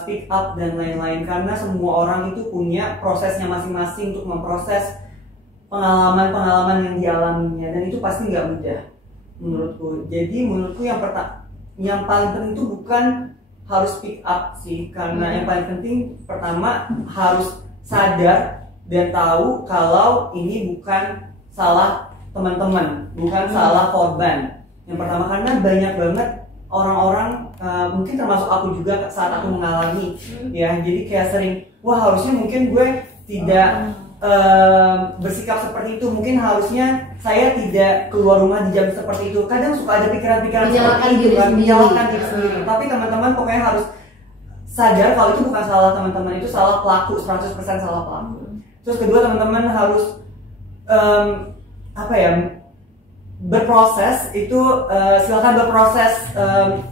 speak up dan lain-lain, karena semua orang itu punya prosesnya masing-masing untuk memproses pengalaman-pengalaman yang dialaminya, dan itu pasti nggak mudah menurutku. Jadi menurutku yang paling penting itu bukan harus speak up sih, karena yang paling penting pertama harus sadar dan tahu kalau ini bukan salah teman-teman, bukan salah korban. Yang pertama, karena banyak banget orang-orang, mungkin termasuk aku juga saat aku mengalami ya, jadi kayak sering, wah harusnya mungkin gue tidak bersikap seperti itu, mungkin harusnya saya tidak keluar rumah di jam seperti itu. Kadang suka ada pikiran-pikiran seperti itu kan, menyalahkan diri sendiri. Tapi teman-teman pokoknya harus sadar kalau itu bukan salah teman-teman, itu salah pelaku, 100% salah pelaku. Terus kedua, teman-teman harus berproses itu, silakan berproses,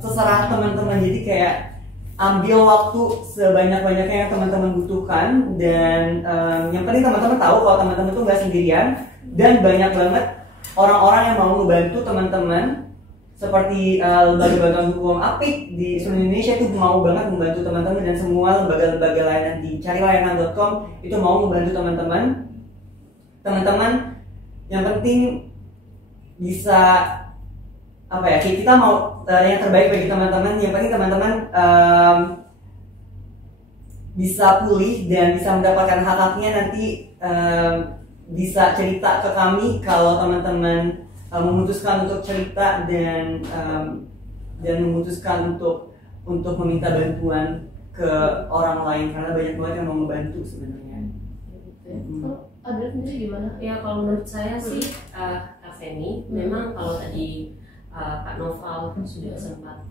terserah teman-teman. Jadi kayak ambil waktu sebanyak-banyaknya yang teman-teman butuhkan, dan yang penting teman-teman tahu kalau teman-teman itu nggak sendirian, dan banyak banget orang-orang yang mau membantu teman-teman, seperti lembaga bantuan hukum APIK di seluruh Indonesia itu mau banget membantu teman-teman, dan semua lembaga-lembaga layanan di carilayanan.com itu mau membantu teman-teman. Teman-teman, yang penting bisa kita mau yang terbaik bagi teman-teman. Yang penting teman-teman bisa pulih dan bisa mendapatkan hak-haknya. Nanti bisa cerita ke kami kalau teman-teman memutuskan untuk cerita dan memutuskan untuk meminta bantuan ke orang lain, karena banyak banget yang mau membantu sebenarnya. Ada sendiri gimana? Ya kalau menurut saya sih Kak Feni, memang kalau tadi Kak Noval sudah sempat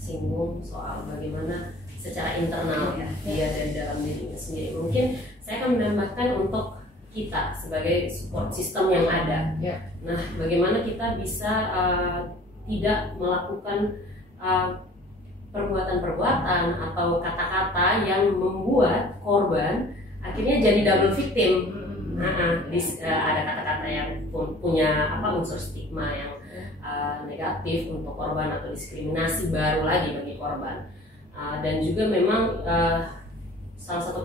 singgung soal bagaimana secara internal ya dia dari dalam dirinya sendiri. Mungkin saya akan menambahkan untuk kita sebagai support system yang ada. Nah, bagaimana kita bisa tidak melakukan perbuatan-perbuatan atau kata-kata yang membuat korban akhirnya jadi double victim. Ada kata-kata yang punya unsur stigma yang negatif untuk korban atau diskriminasi baru lagi bagi korban, dan juga memang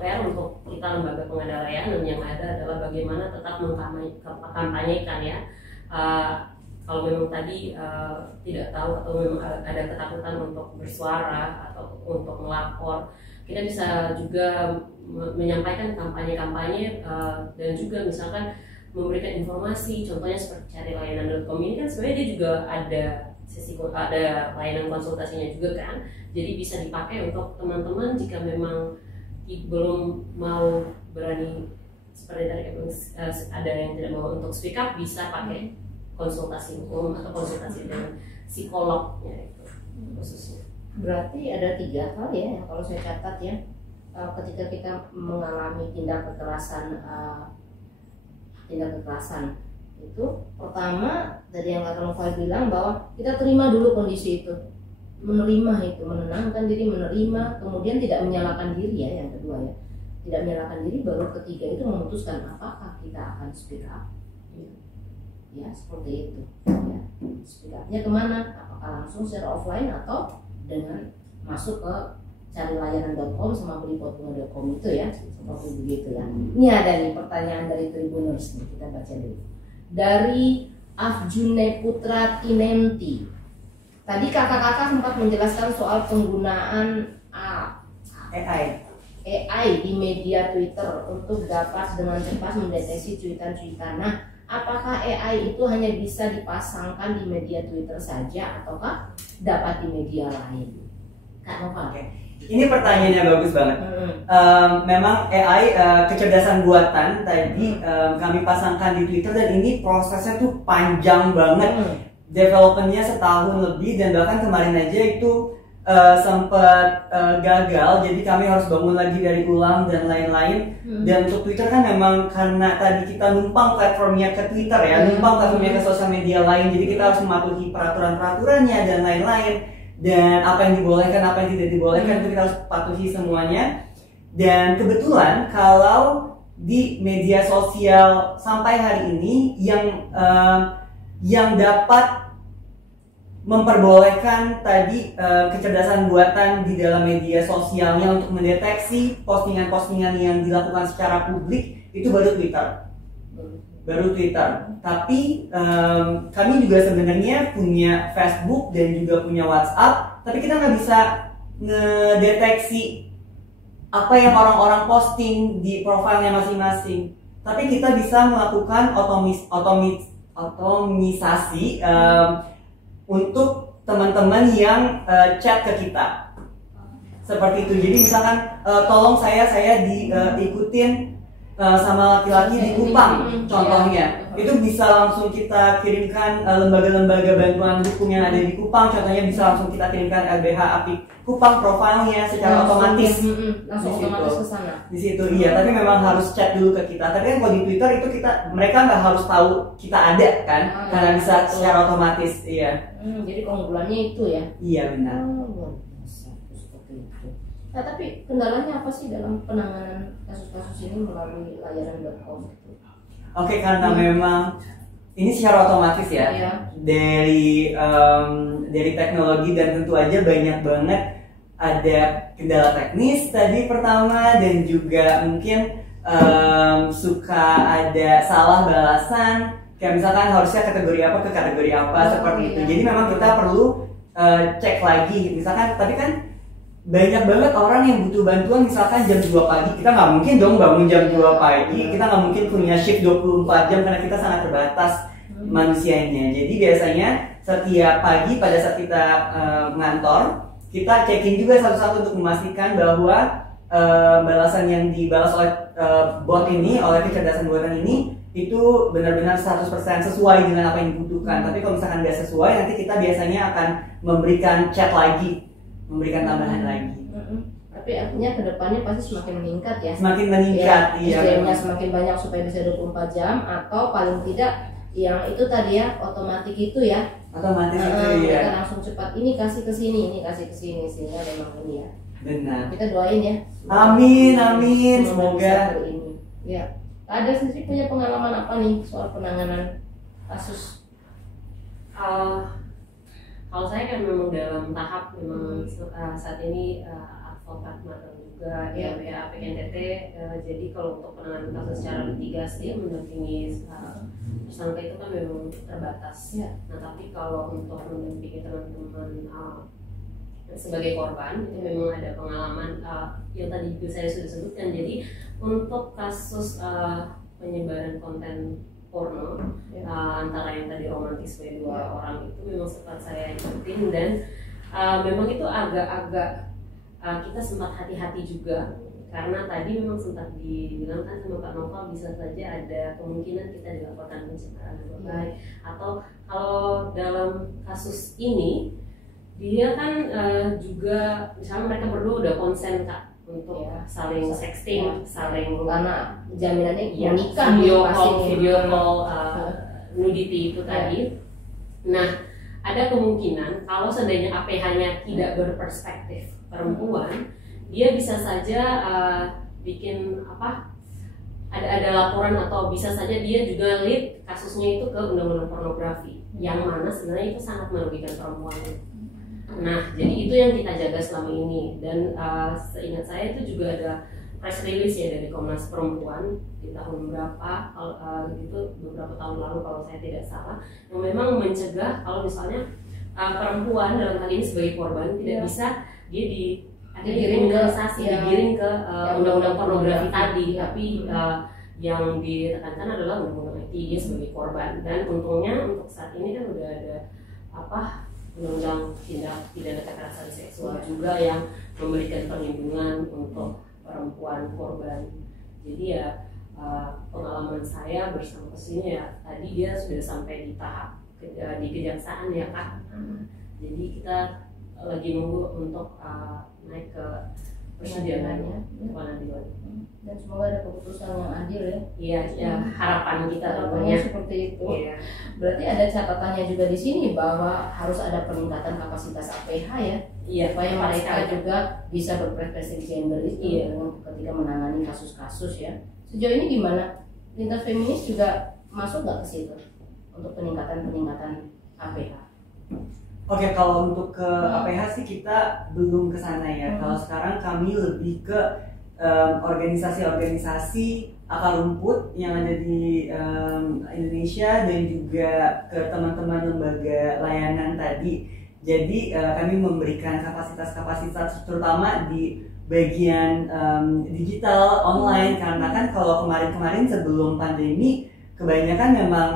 PR untuk kita lembaga pengadaan layanan. Yang ada adalah bagaimana tetap mengkampanyekan ya. Kalau memang tadi tidak tahu atau memang ada ketakutan untuk bersuara atau untuk melapor, kita bisa juga menyampaikan kampanye-kampanye dan juga misalkan memberikan informasi, contohnya seperti carilayanan.com ini kan sebenarnya dia juga ada layanan konsultasinya juga kan, jadi bisa dipakai untuk teman-teman jika memang belum mau berani seperti tadi ada yang tidak mau untuk speak up, bisa pakai konsultasi hukum atau konsultasi dengan psikolognya itu khususnya. Berarti ada 3 hal ya yang kalau saya catat ya, ketika kita mengalami tindak kekerasan itu, pertama dari yang Kak Noval bilang bahwa kita terima dulu kondisi itu, menerima itu, menenangkan diri, menerima, kemudian tidak menyalahkan diri ya, yang kedua ya, tidak menyalahkan diri, baru ketiga itu memutuskan apakah kita akan speak up ya seperti itu ya. Speak up-nya kemana, apakah langsung secara offline atau dengan masuk ke carilayanan.com sama belipotunga.com itu ya, seperti begitu ya. Ini ada nih pertanyaan dari Tribuners nih, kita baca dulu. Dari Afjune Putra Kinenti. Tadi kakak-kakak sempat menjelaskan soal penggunaan AI di media Twitter untuk dapat dengan cepat mendeteksi cuitan-cuitan. Nah, apakah AI itu hanya bisa dipasangkan di media Twitter saja ataukah dapat di media lain? Kak Noval. Ini pertanyaannya bagus banget. Memang AI kecerdasan buatan tadi kami pasangkan di Twitter dan ini prosesnya tuh panjang banget. Developmentnya setahun lebih dan bahkan kemarin aja itu sempat gagal, jadi kami harus bangun lagi dari ulang dan lain-lain. Dan untuk Twitter kan memang karena tadi kita numpang platformnya ke Twitter ya, numpang platformnya ke sosial media lain, jadi kita harus mematuhi peraturan-peraturannya dan lain-lain. Dan apa yang dibolehkan, apa yang tidak dibolehkan itu kita harus patuhi semuanya. Dan kebetulan kalau di media sosial sampai hari ini yang dapat memperbolehkan tadi kecerdasan buatan di dalam media sosialnya untuk mendeteksi postingan-postingan yang dilakukan secara publik itu baru Twitter. Tapi kami juga sebenarnya punya Facebook dan juga punya WhatsApp, tapi kita nggak bisa ngedeteksi apa yang orang-orang posting di profilnya masing-masing. Tapi kita bisa melakukan otomisasi untuk teman-teman yang chat ke kita seperti itu. Jadi misalkan tolong saya diikutin sama laki-laki di Kupang contohnya, itu bisa langsung kita kirimkan lembaga-lembaga bantuan hukum yang ada di Kupang, contohnya bisa langsung kita kirimkan LBH API Kupang profilnya secara otomatis langsung otomatis ke sana. Di situ iya, tapi memang harus chat dulu ke kita. Tapi kan kalau di Twitter itu mereka nggak harus tahu kita ada kan, karena bisa secara otomatis iya. Jadi keunggulannya itu ya. Iya benar. Nah, tapi kendalanya apa sih dalam penanganan kasus-kasus ini melalui layanan.com? Oke, karena memang ini secara otomatis ya, dari teknologi dan tentu aja banyak banget ada kendala teknis tadi pertama, dan juga mungkin suka ada salah balasan, kayak misalkan harusnya kategori apa ke kategori apa seperti itu. Jadi memang kita perlu cek lagi, misalkan tapi kan banyak banget orang yang butuh bantuan misalkan jam 2 pagi, kita nggak mungkin dong bangun jam 2 pagi, kita nggak mungkin punya shift 24 jam karena kita sangat terbatas manusianya. Jadi biasanya setiap pagi pada saat kita ngantor, kita checking juga satu-satu untuk memastikan bahwa balasan yang dibalas oleh bot ini, oleh kecerdasan buatan ini itu benar-benar 100% sesuai dengan apa yang dibutuhkan. Tapi kalau misalkan nggak sesuai, nanti kita biasanya akan memberikan chat lagi, memberikan tambahan lagi. Tapi artinya kedepannya pasti semakin meningkat ya. Semakin meningkat, iya. SDM-nya semakin banyak supaya bisa 24 jam, atau paling tidak yang itu tadi ya, otomatis itu ya. Otomatis itu ya. Kita langsung cepat, ini kasih ke sini, ini kasih ke sini, sehingga memang ini ya. Benar. Kita doain ya. Amin, semoga. Ya. Ada sendiri punya pengalaman apa nih soal penanganan kasus? Kalau saya kan memang dalam tahap memang saat ini advokat magang juga juga LBH APK NTT. Jadi kalau untuk penanganan kasus secara litigasi mendampingi tersangka itu kan memang terbatas. Nah tapi kalau untuk mendampingi teman-teman sebagai korban itu memang ada pengalaman yang tadi saya sudah sebutkan. Jadi untuk kasus penyebaran konten porno antara yang tadi romantis oleh 2 orang itu memang sempat saya ikutin, dan memang itu agak-agak kita sempat hati-hati juga, karena tadi memang sempat dibilang kan sama Kak Nova bisa saja ada kemungkinan kita dilaporkan pencemaran nama baik, atau kalau dalam kasus ini dia kan juga misalnya mereka berdua udah konsen Kak untuk saling sexting, saling karena jaminannya menikah video call nudity itu tadi. Nah ada kemungkinan kalau seandainya APH-nya tidak berperspektif perempuan, dia bisa saja bikin ada laporan, atau bisa saja dia juga lead kasusnya itu ke undang-undang pornografi, yang mana sebenarnya itu sangat merugikan perempuan. Nah, jadi itu yang kita jaga selama ini, dan seingat saya itu juga ada press release ya dari Komnas Perempuan di tahun berapa, gitu beberapa tahun lalu kalau saya tidak salah, yang memang mencegah kalau misalnya perempuan dalam hal ini sebagai korban tidak bisa dia digiring ke undang-undang pornografi tadi, tapi yang ditekankan adalah undang-undang IT dia sebagai korban. Dan untungnya untuk saat ini kan udah ada undang-undang tindak pidana kekerasan seksual juga yang memberikan perlindungan untuk perempuan korban. Jadi ya pengalaman saya bersama kesini ya tadi dia sudah sampai di tahap di kejaksaan ya Kak. Jadi kita lagi nunggu untuk naik ke persidangannya, pengadilan. Dan semoga ada keputusan yang adil ya. Iya, ya harapan kita harapannya seperti itu. Iya. Berarti ada catatannya juga di sini bahwa harus ada peningkatan kapasitas APH ya. Iya, supaya mereka juga bisa berprestasi gender itu ketika menangani kasus-kasus ya. Sejauh ini gimana? Lintas feminis juga masuk nggak ke situ untuk peningkatan APH? Oke, kalau untuk ke APH sih kita belum ke sana ya. Kalau sekarang kami lebih ke organisasi-organisasi akar rumput yang ada di Indonesia, dan juga ke teman-teman lembaga layanan tadi. Jadi kami memberikan kapasitas-kapasitas terutama di bagian digital online, karena kan kalau kemarin-kemarin sebelum pandemi kebanyakan memang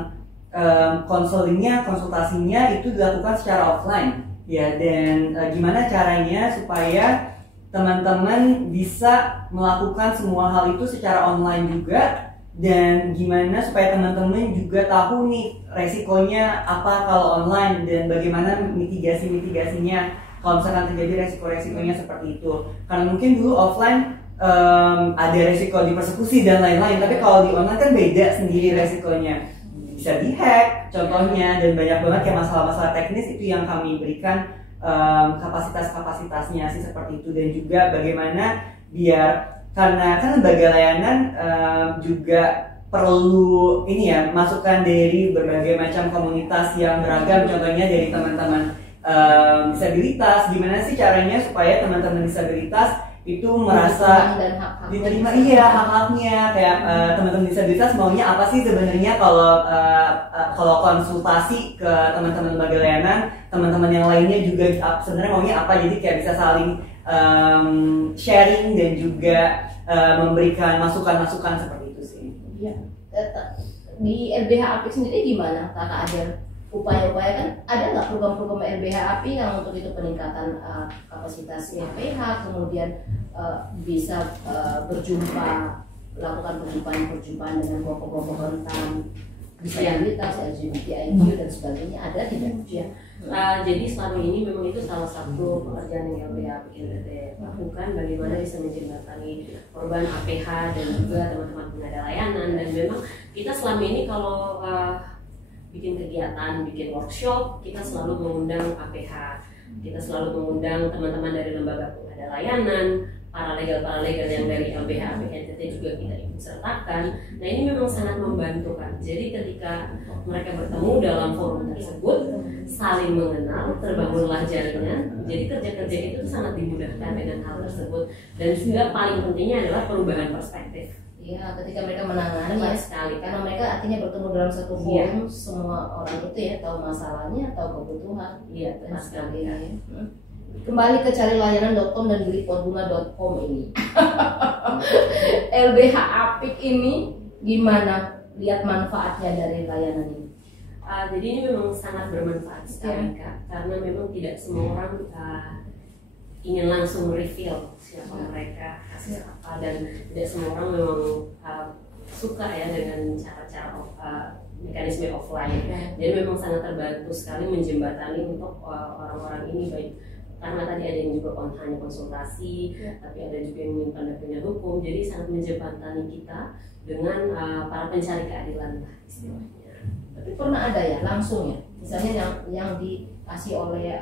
konsultasinya itu dilakukan secara offline ya, dan gimana caranya supaya teman-teman bisa melakukan semua hal itu secara online juga, dan gimana supaya teman-teman juga tahu nih resikonya apa kalau online, dan bagaimana mitigasinya kalau misalkan terjadi resiko-resikonya seperti itu. Karena mungkin dulu offline ada resiko dipersekusi dan lain-lain, tapi kalau di online kan beda sendiri resikonya, bisa dihack contohnya, dan banyak banget kayak masalah-masalah teknis itu yang kami berikan kapasitasnya sih seperti itu. Dan juga bagaimana biar, karena kan lembaga layanan juga perlu ini ya, masukan dari berbagai macam komunitas yang beragam, contohnya dari teman-teman disabilitas, gimana sih caranya supaya teman-teman disabilitas itu merasa diterima hak-haknya, kayak teman-teman disabilitas maunya apa sih sebenarnya kalau konsultasi ke teman-teman lembaga layanan, teman-teman yang lainnya juga sebenarnya maunya apa, jadi kayak bisa saling sharing dan juga memberikan masukan-masukan seperti itu sih. Iya. Di LBH API sendiri gimana Kakak Adel? Upaya-upaya kan ada nggak program-program LBH API yang untuk itu peningkatan kapasitas APH, kemudian bisa melakukan perjumpaan dengan kelompok-kelompok rentan disabilitas, LGBTIQ dan sebagainya, ada tidak? Ya. Jadi selama ini memang itu salah satu pekerjaan yang LBH API lakukan, bagaimana bisa menjembatani korban APH dan juga teman-teman pengguna layanan. Dan memang kita selama ini kalau bikin kegiatan, bikin workshop, kita selalu mengundang APH, kita selalu mengundang teman-teman dari lembaga pengguna layanan, paralegal yang dari LBH APIK NTT juga kita ikut sertakan. Nah ini memang sangat membantu kan. Jadi ketika mereka bertemu dalam forum tersebut, saling mengenal, terbangunlah jaringan. Jadi kerja-kerja itu sangat dimudahkan dengan hal tersebut. Dan juga paling pentingnya adalah perubahan perspektif. Iya, ketika mereka menangani Tepat ya, sekali. karena mereka akhirnya bertemu dalam satu forum, semua orang itu ya tahu masalahnya, tahu kebutuhan. Iya, tepat sekali. Kembali ke carilayanan.com dan belipotbunga.com ini. LBH Apik ini gimana lihat manfaatnya dari layanan ini? Jadi ini memang sangat bermanfaat sekali Kak, karena memang tidak semua orang ingin langsung reveal siapa mereka, kasus apa, dan tidak semua orang memang suka ya dengan cara-cara mekanisme offline. Jadi memang sangat terbantu sekali menjembatani untuk orang-orang ini, baik karena tadi ada yang juga hanya konsultasi, tapi ada juga yang ingin pendampingan hukum. Jadi sangat menjembatani kita dengan para pencari keadilan lah istilahnya. Tapi pernah ada ya langsung ya, misalnya yang dikasih oleh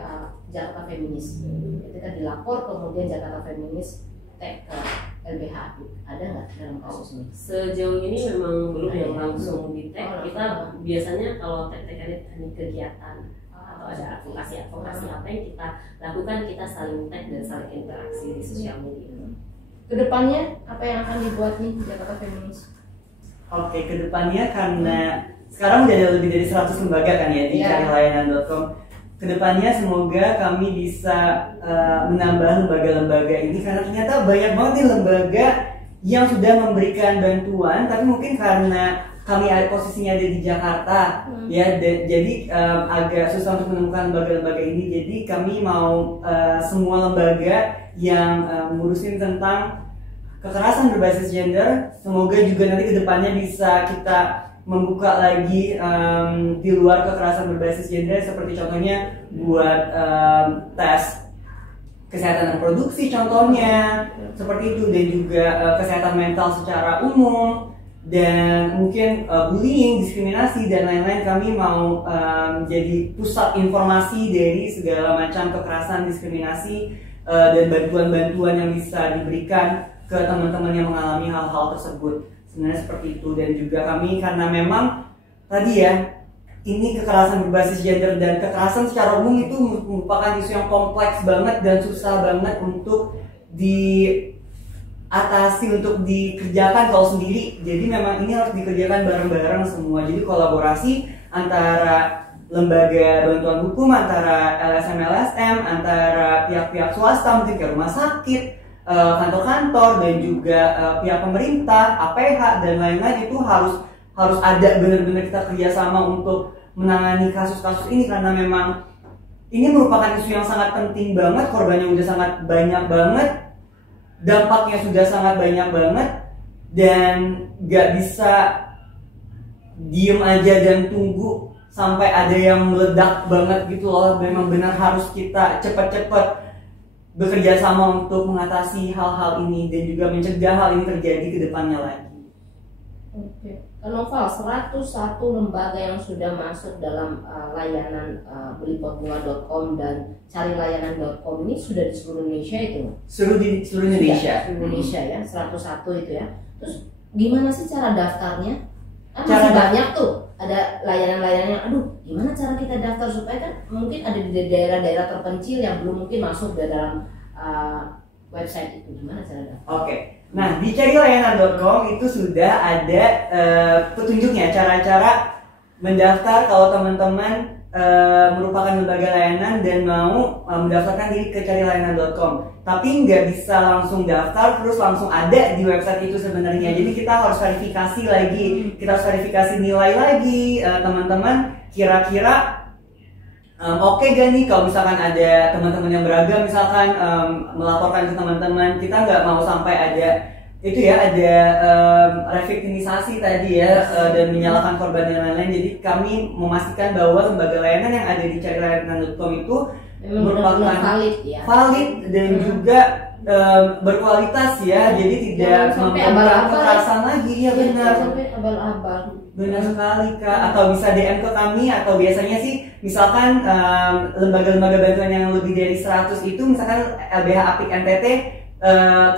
Jakarta Feminis, ketika dilapor kemudian Jakarta Feminis tag ke LBH Apik, ada nggak dalam kasus ini? Sejauh ini memang belum yang langsung di tag. Kita biasanya kalau tag-tagan ini kegiatan atau ada advokasi apa yang kita lakukan, kita saling tag dan saling interaksi di sosial media. Kedepannya apa yang akan dibuat nih Jakarta Feminis? Oke, kedepannya karena sekarang udah ada lebih dari 100 lembaga kan ya di carilayanan.com. Kedepannya semoga kami bisa menambah lembaga-lembaga ini, karena ternyata banyak banget nih lembaga yang sudah memberikan bantuan, tapi mungkin karena kami posisinya ada di Jakarta ya, jadi agak susah untuk menemukan lembaga-lembaga ini. Jadi kami mau semua lembaga yang ngurusin tentang kekerasan berbasis gender, semoga juga nanti kedepannya bisa kita membuka lagi di luar kekerasan berbasis gender, seperti contohnya buat tes kesehatan reproduksi contohnya seperti itu, dan juga kesehatan mental secara umum, dan mungkin bullying, diskriminasi dan lain-lain. Kami mau jadi pusat informasi dari segala macam kekerasan, diskriminasi dan bantuan-bantuan yang bisa diberikan ke teman-teman yang mengalami hal-hal tersebut. Sebenarnya seperti itu. Dan juga kami karena memang tadi ya, ini kekerasan berbasis gender dan kekerasan secara umum itu merupakan isu yang kompleks banget dan susah banget untuk diatasi, untuk dikerjakan kalau sendiri. Jadi memang ini harus dikerjakan bareng-bareng semua. Jadi kolaborasi antara lembaga bantuan hukum, antara LSM-LSM, antara pihak-pihak swasta, mungkin kayak rumah sakit, kantor-kantor, dan juga pihak pemerintah, APH dan lain-lain, itu harus ada benar-benar kita kerjasama untuk menangani kasus-kasus ini, karena memang ini merupakan isu yang sangat penting banget, korbannya udah sangat banyak banget, dampaknya sudah sangat banyak banget, dan gak bisa diem aja dan tunggu sampai ada yang meledak banget gitu loh. Memang benar harus kita cepat-cepat bekerja sama untuk mengatasi hal-hal ini dan juga mencegah hal ini terjadi ke depannya lagi. Oke. Noval, 101 lembaga yang sudah masuk dalam layanan belipotbunga.com dan carilayanan.com ini sudah di seluruh Indonesia itu? Seluruh Indonesia. Seluruh Indonesia ya, 101 itu ya. Terus gimana sih cara daftarnya? Kan masih banyak tuh, ada layanan-layanan yang gimana cara kita daftar supaya kan mungkin ada di daerah-daerah terpencil yang belum mungkin masuk ke dalam website itu, gimana cara daftar? Oke. Nah, di carilayanan.com itu sudah ada petunjuknya, cara-cara mendaftar kalau teman-teman merupakan lembaga layanan dan mau mendaftarkan diri ke carilayanan.com. Tapi nggak bisa langsung daftar terus langsung ada di website itu sebenarnya. Jadi kita harus verifikasi lagi, kita harus verifikasi nilai lagi, teman-teman kira-kira oke gak nih kalau misalkan ada teman-teman yang beragam misalkan melaporkan ke teman-teman. Kita nggak mau sampai ada itu ya, ada reviktimisasi tadi ya, dan menyalahkan korban dan lain-lain. Jadi kami memastikan bahwa lembaga layanan yang ada di carilayanan.com itu merupakan valid dan juga berkualitas ya. Jadi tidak membuat kekerasan lagi. Ya benar. Sampai abal-abal. Benar sekali Kak. Atau bisa DM ke kami, atau biasanya sih misalkan lembaga-lembaga bantuan yang lebih dari 100 itu, misalkan LBH Apik NTT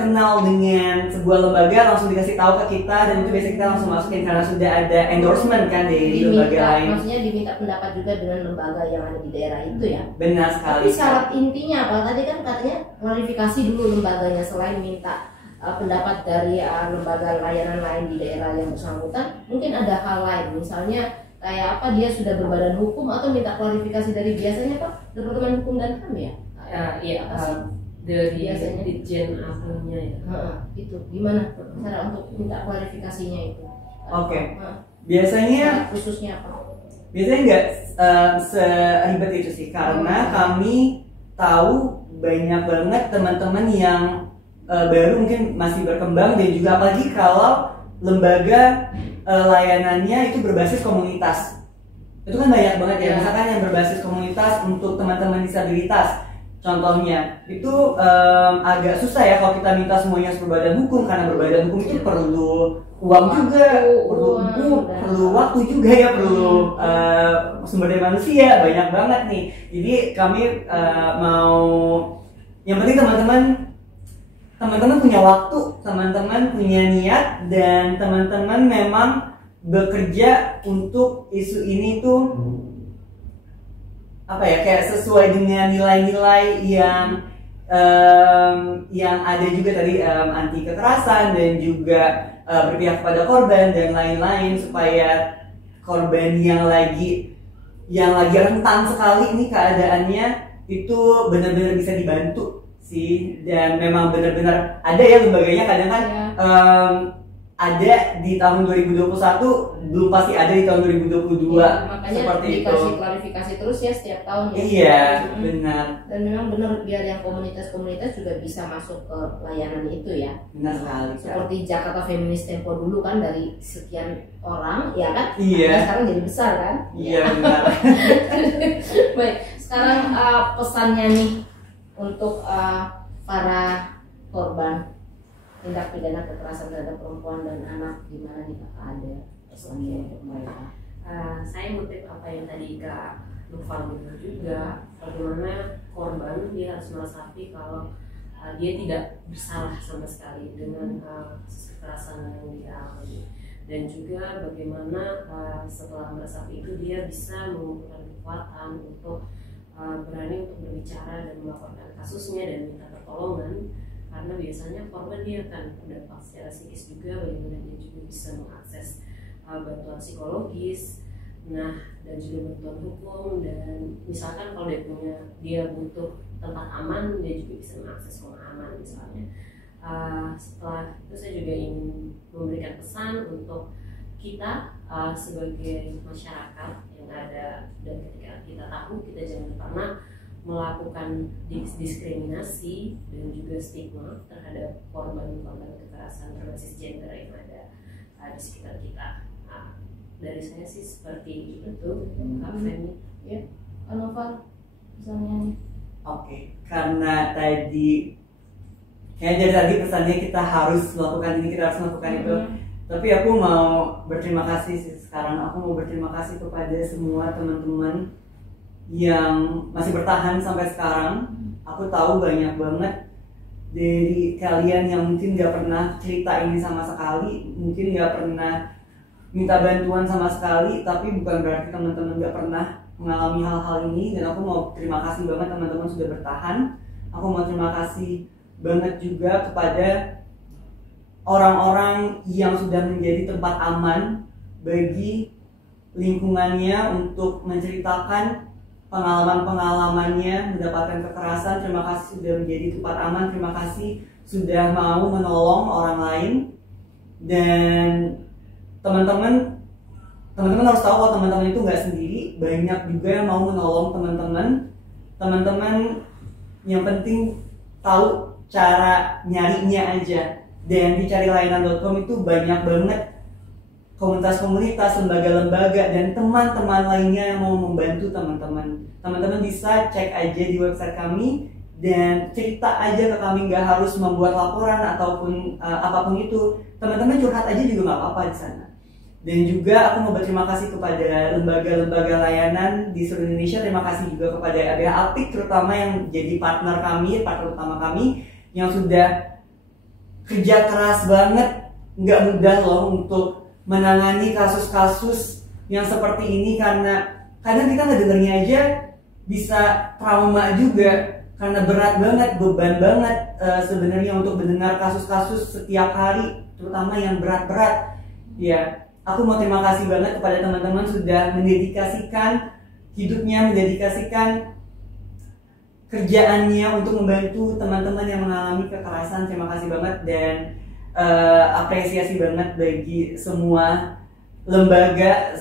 kenal dengan sebuah lembaga langsung dikasih tahu ke kita, dan itu biasanya kita langsung masukin karena sudah ada endorsement kan dari lembaga lain. Maksudnya diminta pendapat juga dengan lembaga yang ada di daerah itu ya. Benar sekali. Tapi syarat intinya apa? Tadi kan katanya klarifikasi dulu lembaganya, selain minta pendapat dari lembaga layanan lain di daerah yang bersangkutan, mungkin ada hal lain, misalnya kayak apa, dia sudah berbadan hukum atau minta klarifikasi dari biasanya Pak Departemen Hukum dan HAM ya? Iya, dari Ditjen Agungnya ya. Itu gimana cara untuk minta klarifikasinya itu? Oke. Biasanya khususnya apa? Biasanya nggak seribet itu sih, karena kami tahu banyak banget teman-teman yang baru mungkin masih berkembang, dan juga apalagi kalau lembaga layanannya itu berbasis komunitas. Itu kan banyak banget ya, misalkan yang berbasis komunitas untuk teman-teman disabilitas. Contohnya itu agak susah ya kalau kita minta semuanya berbadan hukum, karena berbadan hukum itu perlu uang juga, perlu waktu juga ya, perlu sumber daya manusia banyak banget nih. Jadi kami mau, yang penting teman-teman punya waktu, teman-teman punya niat, dan teman-teman memang bekerja untuk isu ini tuh apa ya, kayak sesuai dengan nilai-nilai yang ada juga tadi, anti kekerasan dan juga berpihak pada korban dan lain-lain, supaya korban yang lagi rentan sekali ini keadaannya itu benar-benar bisa dibantu sih. Dan memang benar-benar ada ya lembaganya, kadang kan ada di tahun 2021, belum pasti ada di tahun 2022. Makanya seperti dikasih itu. klarifikasi terus ya setiap tahun ya. Iya, benar. Dan memang benar, biar yang komunitas-komunitas juga bisa masuk ke layanan itu ya. Benar sekali. Seperti Jakarta Feminis Tempo dulu kan, dari sekian orang ya kan. Iya. Nah, sekarang jadi besar kan. Iya, benar. Baik, sekarang pesannya nih untuk para korban tindak pidana kekerasan terhadap perempuan dan anak, gimana nih Kak, ada pesannya untuk mereka? Saya ngutip apa yang tadi Kak Nufal bilang juga, bagaimana korban dia harus meresapi kalau dia tidak bersalah sama sekali dengan kekerasan yang dia alami, dan juga bagaimana setelah meresapi itu dia bisa mengumpulkan kekuatan untuk berani untuk berbicara dan melaporkan kasusnya dan minta pertolongan. Karena biasanya korban dia akan terdampak secara psikis juga, bagaimana dia juga bisa mengakses bantuan psikologis, nah, dan juga bantuan hukum, dan misalkan kalau dia butuh tempat aman, dia juga bisa mengakses rumah aman misalnya. Setelah itu saya juga ingin memberikan pesan untuk kita sebagai masyarakat yang ada, dan ketika kita tahu, kita jangan pernah melakukan diskriminasi dan juga stigma terhadap korban-korban kekerasan berbasis gender yang ada di sekitar kita. Dari saya sih seperti itu, Kak Femi. Ya, Kak Nova, misalnya nih. Oke, karena tadi kayaknya dari tadi pesannya kita harus melakukan ini, kita harus melakukan itu. Tapi aku mau berterima kasih sih sekarang. Aku mau berterima kasih kepada semua teman-teman yang masih bertahan sampai sekarang. Aku tahu banyak banget dari kalian yang mungkin gak pernah cerita ini sama sekali, mungkin gak pernah minta bantuan sama sekali, tapi bukan berarti teman-teman gak pernah mengalami hal-hal ini. Dan aku mau terima kasih banget teman-teman sudah bertahan. Aku mau terima kasih banget juga kepada orang-orang yang sudah menjadi tempat aman bagi lingkungannya untuk menceritakan pengalaman-pengalamannya mendapatkan kekerasan. Terima kasih sudah menjadi tempat aman, terima kasih sudah mau menolong orang lain. Dan teman-teman harus tahu kalau teman-teman itu nggak sendiri, banyak juga yang mau menolong teman-teman. Yang penting tahu cara nyarinya aja, dan di carilayanan.com itu banyak banget komunitas-komunitas, lembaga-lembaga, dan teman-teman lainnya yang mau membantu teman-teman. Teman-teman bisa cek aja di website kami dan cerita aja ke kami, nggak harus membuat laporan ataupun apapun itu. Teman-teman curhat aja juga nggak apa-apa di sana. Dan juga aku mau berterima kasih kepada lembaga-lembaga layanan di seluruh Indonesia. Terima kasih juga kepada ABH Apik terutama yang jadi partner utama kami, yang sudah kerja keras banget, nggak mudah loh untuk menangani kasus-kasus yang seperti ini, karena kadang kita ngedengernya aja bisa trauma juga, karena berat banget, beban banget sebenarnya untuk mendengar kasus-kasus setiap hari, terutama yang berat-berat. Ya, aku mau terima kasih banget kepada teman-teman sudah mendedikasikan hidupnya, mendedikasikan kerjaannya untuk membantu teman-teman yang mengalami kekerasan. Terima kasih banget, dan apresiasi banget bagi semua lembaga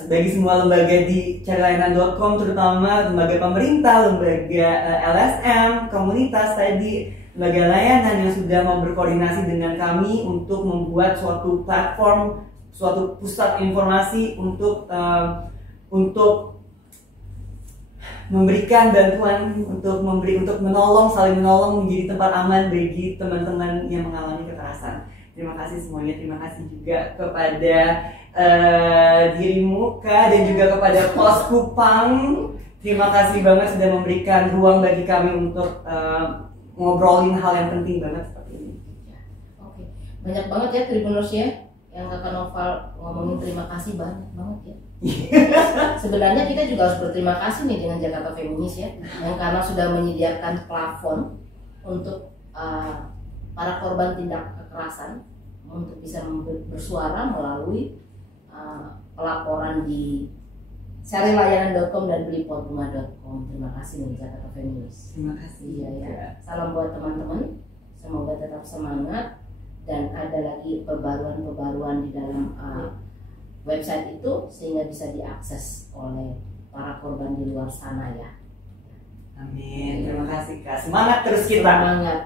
di carilayanan.com, terutama lembaga pemerintah, lembaga LSM, komunitas tadi, lembaga layanan yang sudah mau berkoordinasi dengan kami untuk membuat suatu platform, suatu pusat informasi untuk memberikan bantuan, untuk menolong, saling menolong, menjadi tempat aman bagi teman-teman yang mengalami kekerasan. Terima kasih semuanya, terima kasih juga kepada dirimu Kak, dan juga kepada Pos Kupang. Terima kasih banget sudah memberikan ruang bagi kami untuk ngobrolin hal yang penting banget seperti ini. Oke, banyak banget ya Tribuners ya, yang Kakak Noval ngomongin terima kasih banyak banget ya. Sebenarnya kita juga harus berterima kasih nih dengan Jakarta Feminis ya, yang karena sudah menyediakan plafon untuk para korban tindak kekerasan untuk bisa bersuara melalui pelaporan di carilayanan.com dan beliportbunga.com. Terima kasih nih Jakarta Feminis. Terima kasih. Iya ya. Salam buat teman-teman. Semoga tetap semangat, dan ada lagi perbaruan-perbaruan di dalam website itu sehingga bisa diakses oleh para korban di luar sana ya. Amin. Terima kasih Kak. Semangat terus kita. Semangat.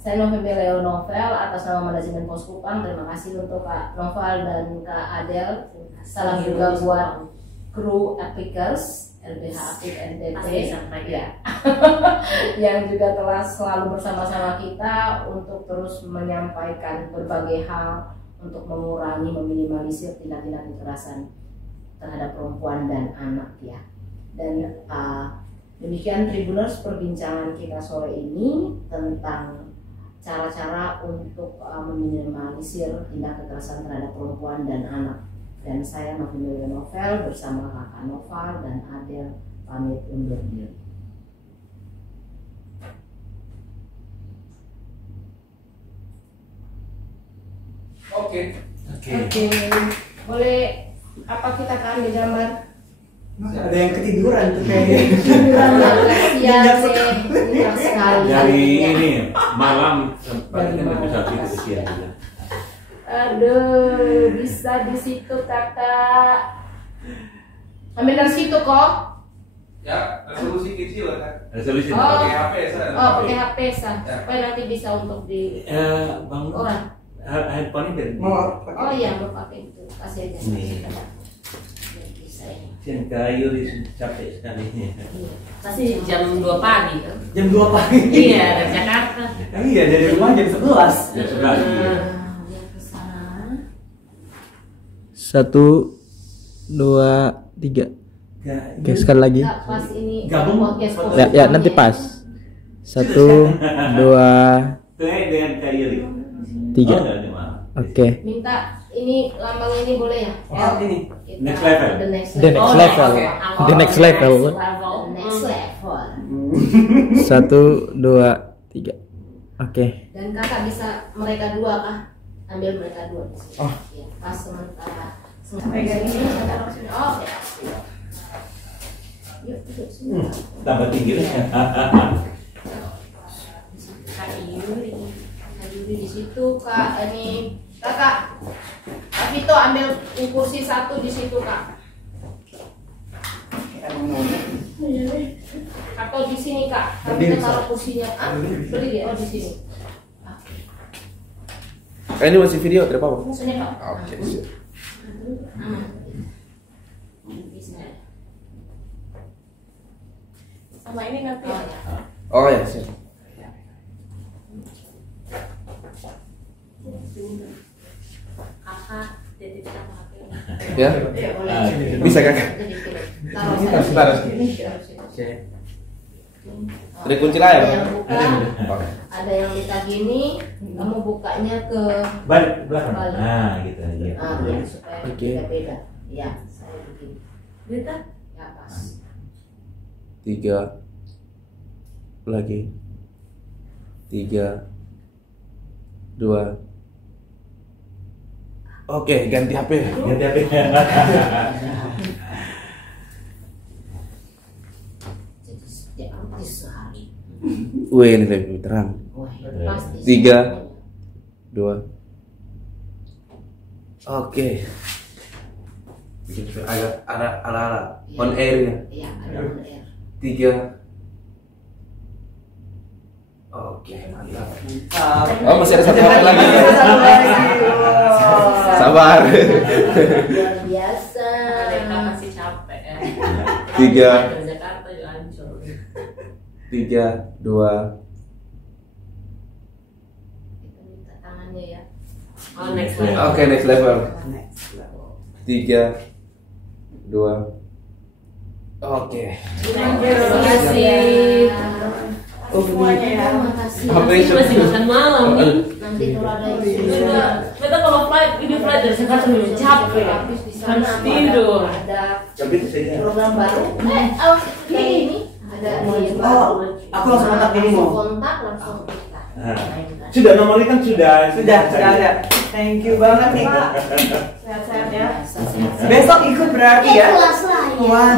Saya November Leo Novel atas nama manajemen Pos Kupang. Terima kasih untuk Kak Novel dan Kak Adel. Salam juga buat kru Epicers LBH Apik NTT ya. yang juga telah selalu bersama-sama kita untuk terus menyampaikan berbagai hal untuk mengurangi, meminimalisir tindak-tindak kekerasan terhadap perempuan dan anak ya. Dan demikian Tribuners perbincangan kita sore ini tentang cara-cara untuk meminimalisir tindak kekerasan terhadap perempuan dan anak. Dan saya November Novel bersama Kakak Noval dan Adel pamit undur diri. Oke. Boleh apa kita kan di gambar? Ada yang ketiduran tuh kayaknya. Ketiduran ya, kasihan deh. Sekali. Dari ini malam sampai kan bisa tidur siang juga. Aduh, bisa di situ Kakak. Ambil dari situ kok. Ya, resolusi kecil kan. Resolusi Pakai HP saya. Oh, pakai HP sah. Supaya nanti bisa untuk di bang orang. handphone dari Oh iya, mau pakai itu. Kasih aja. Nih. Bisa ini. Siang kayu capek sekali. Pasti jam 2 pagi kan? Jam 2 pagi. Iya, dari Jakarta. Iya, dari rumah jam 11. Ya sudah. Yang ke sana. 1, 2, 3. Oke, sekali lagi. Enggak, pas ini Gabung. podcast Ya, nanti pas. 1, 2, Dengan kayu. 3. Oke. minta ini lambang ini boleh ya? Oh, ini. Kita- Next level. The next The next level. oke. The next level. The next level. 1, 2, 3. Oke. Dan kakak bisa mereka dua kah? Ambil mereka dua. Oh. Ya, pas sementara. Pegang ini, sementara sini. Oh, ya. Yuk, duduk sini. Tambah tinggi. Kak Yuri. Kak Yuri di situ, Kak. Ini kakak. Kak Vito ambil kursi 1 di situ, Kak. Atau di sini, Kak. Kami Berdiri, taruh kursinya. Berdiri. Oh, di sini. Ini masih video, tidak apa-apa. Sini, Kak. Oke. Bisa. Sama ini nanti ya. Oh ya, siap. Kakak jadi kita pakai. Ya. Ya, boleh. Bisa, Kakak. Taruh Ini taruh sana. sini. Ini taruh sini. Oke. Trik kunci layar. Ada yang buka, Oke. ada yang minta gini, kamu bukanya ke Balik belakang. Balik. Nah, gitu aja. ya, supaya Oke. beda-beda. Ya, saya begini. Beta. Ya, pas. 3 lagi 3 2. Oke, ganti HP. Ganti HP. Jadi setiap artis sehari. Wih, ini lebih terang. Wah, itu pasti. 3 2. Oke. Bikin agak ala-ala on air-nya. Iya, ada on air. 3. Oke, mantap. Mantap. Oh, masih ada satu HP lagi. Satu lagi. Wow. Sabar. Luar biasa. Mereka masih capek ya. 3 Dari Jakarta juga hancur. 3 2. Kita minta tangannya ya. Oh, next level. Oke, next level. Next level. 3 2. Oke. Terima kasih. Semuanya ya. Terima kasih. Apa Ini masih makan malam nih. Nanti kalau ada yang Sudah. Beta kalau flight, ini flight dari Jakarta memang capek. habis di sana Harus atau tidur. ada Tapi itu saja. program baru. Ini ada yang Oh, baru. aku langsung kontak ini Langsung mau. kontak langsung kita. Nah. Sudah nomornya kan sudah Sudah ada. Thank you banget nih. Sehat-sehat ya. Besok ikut berarti ya. Kelas lah ya. Wah.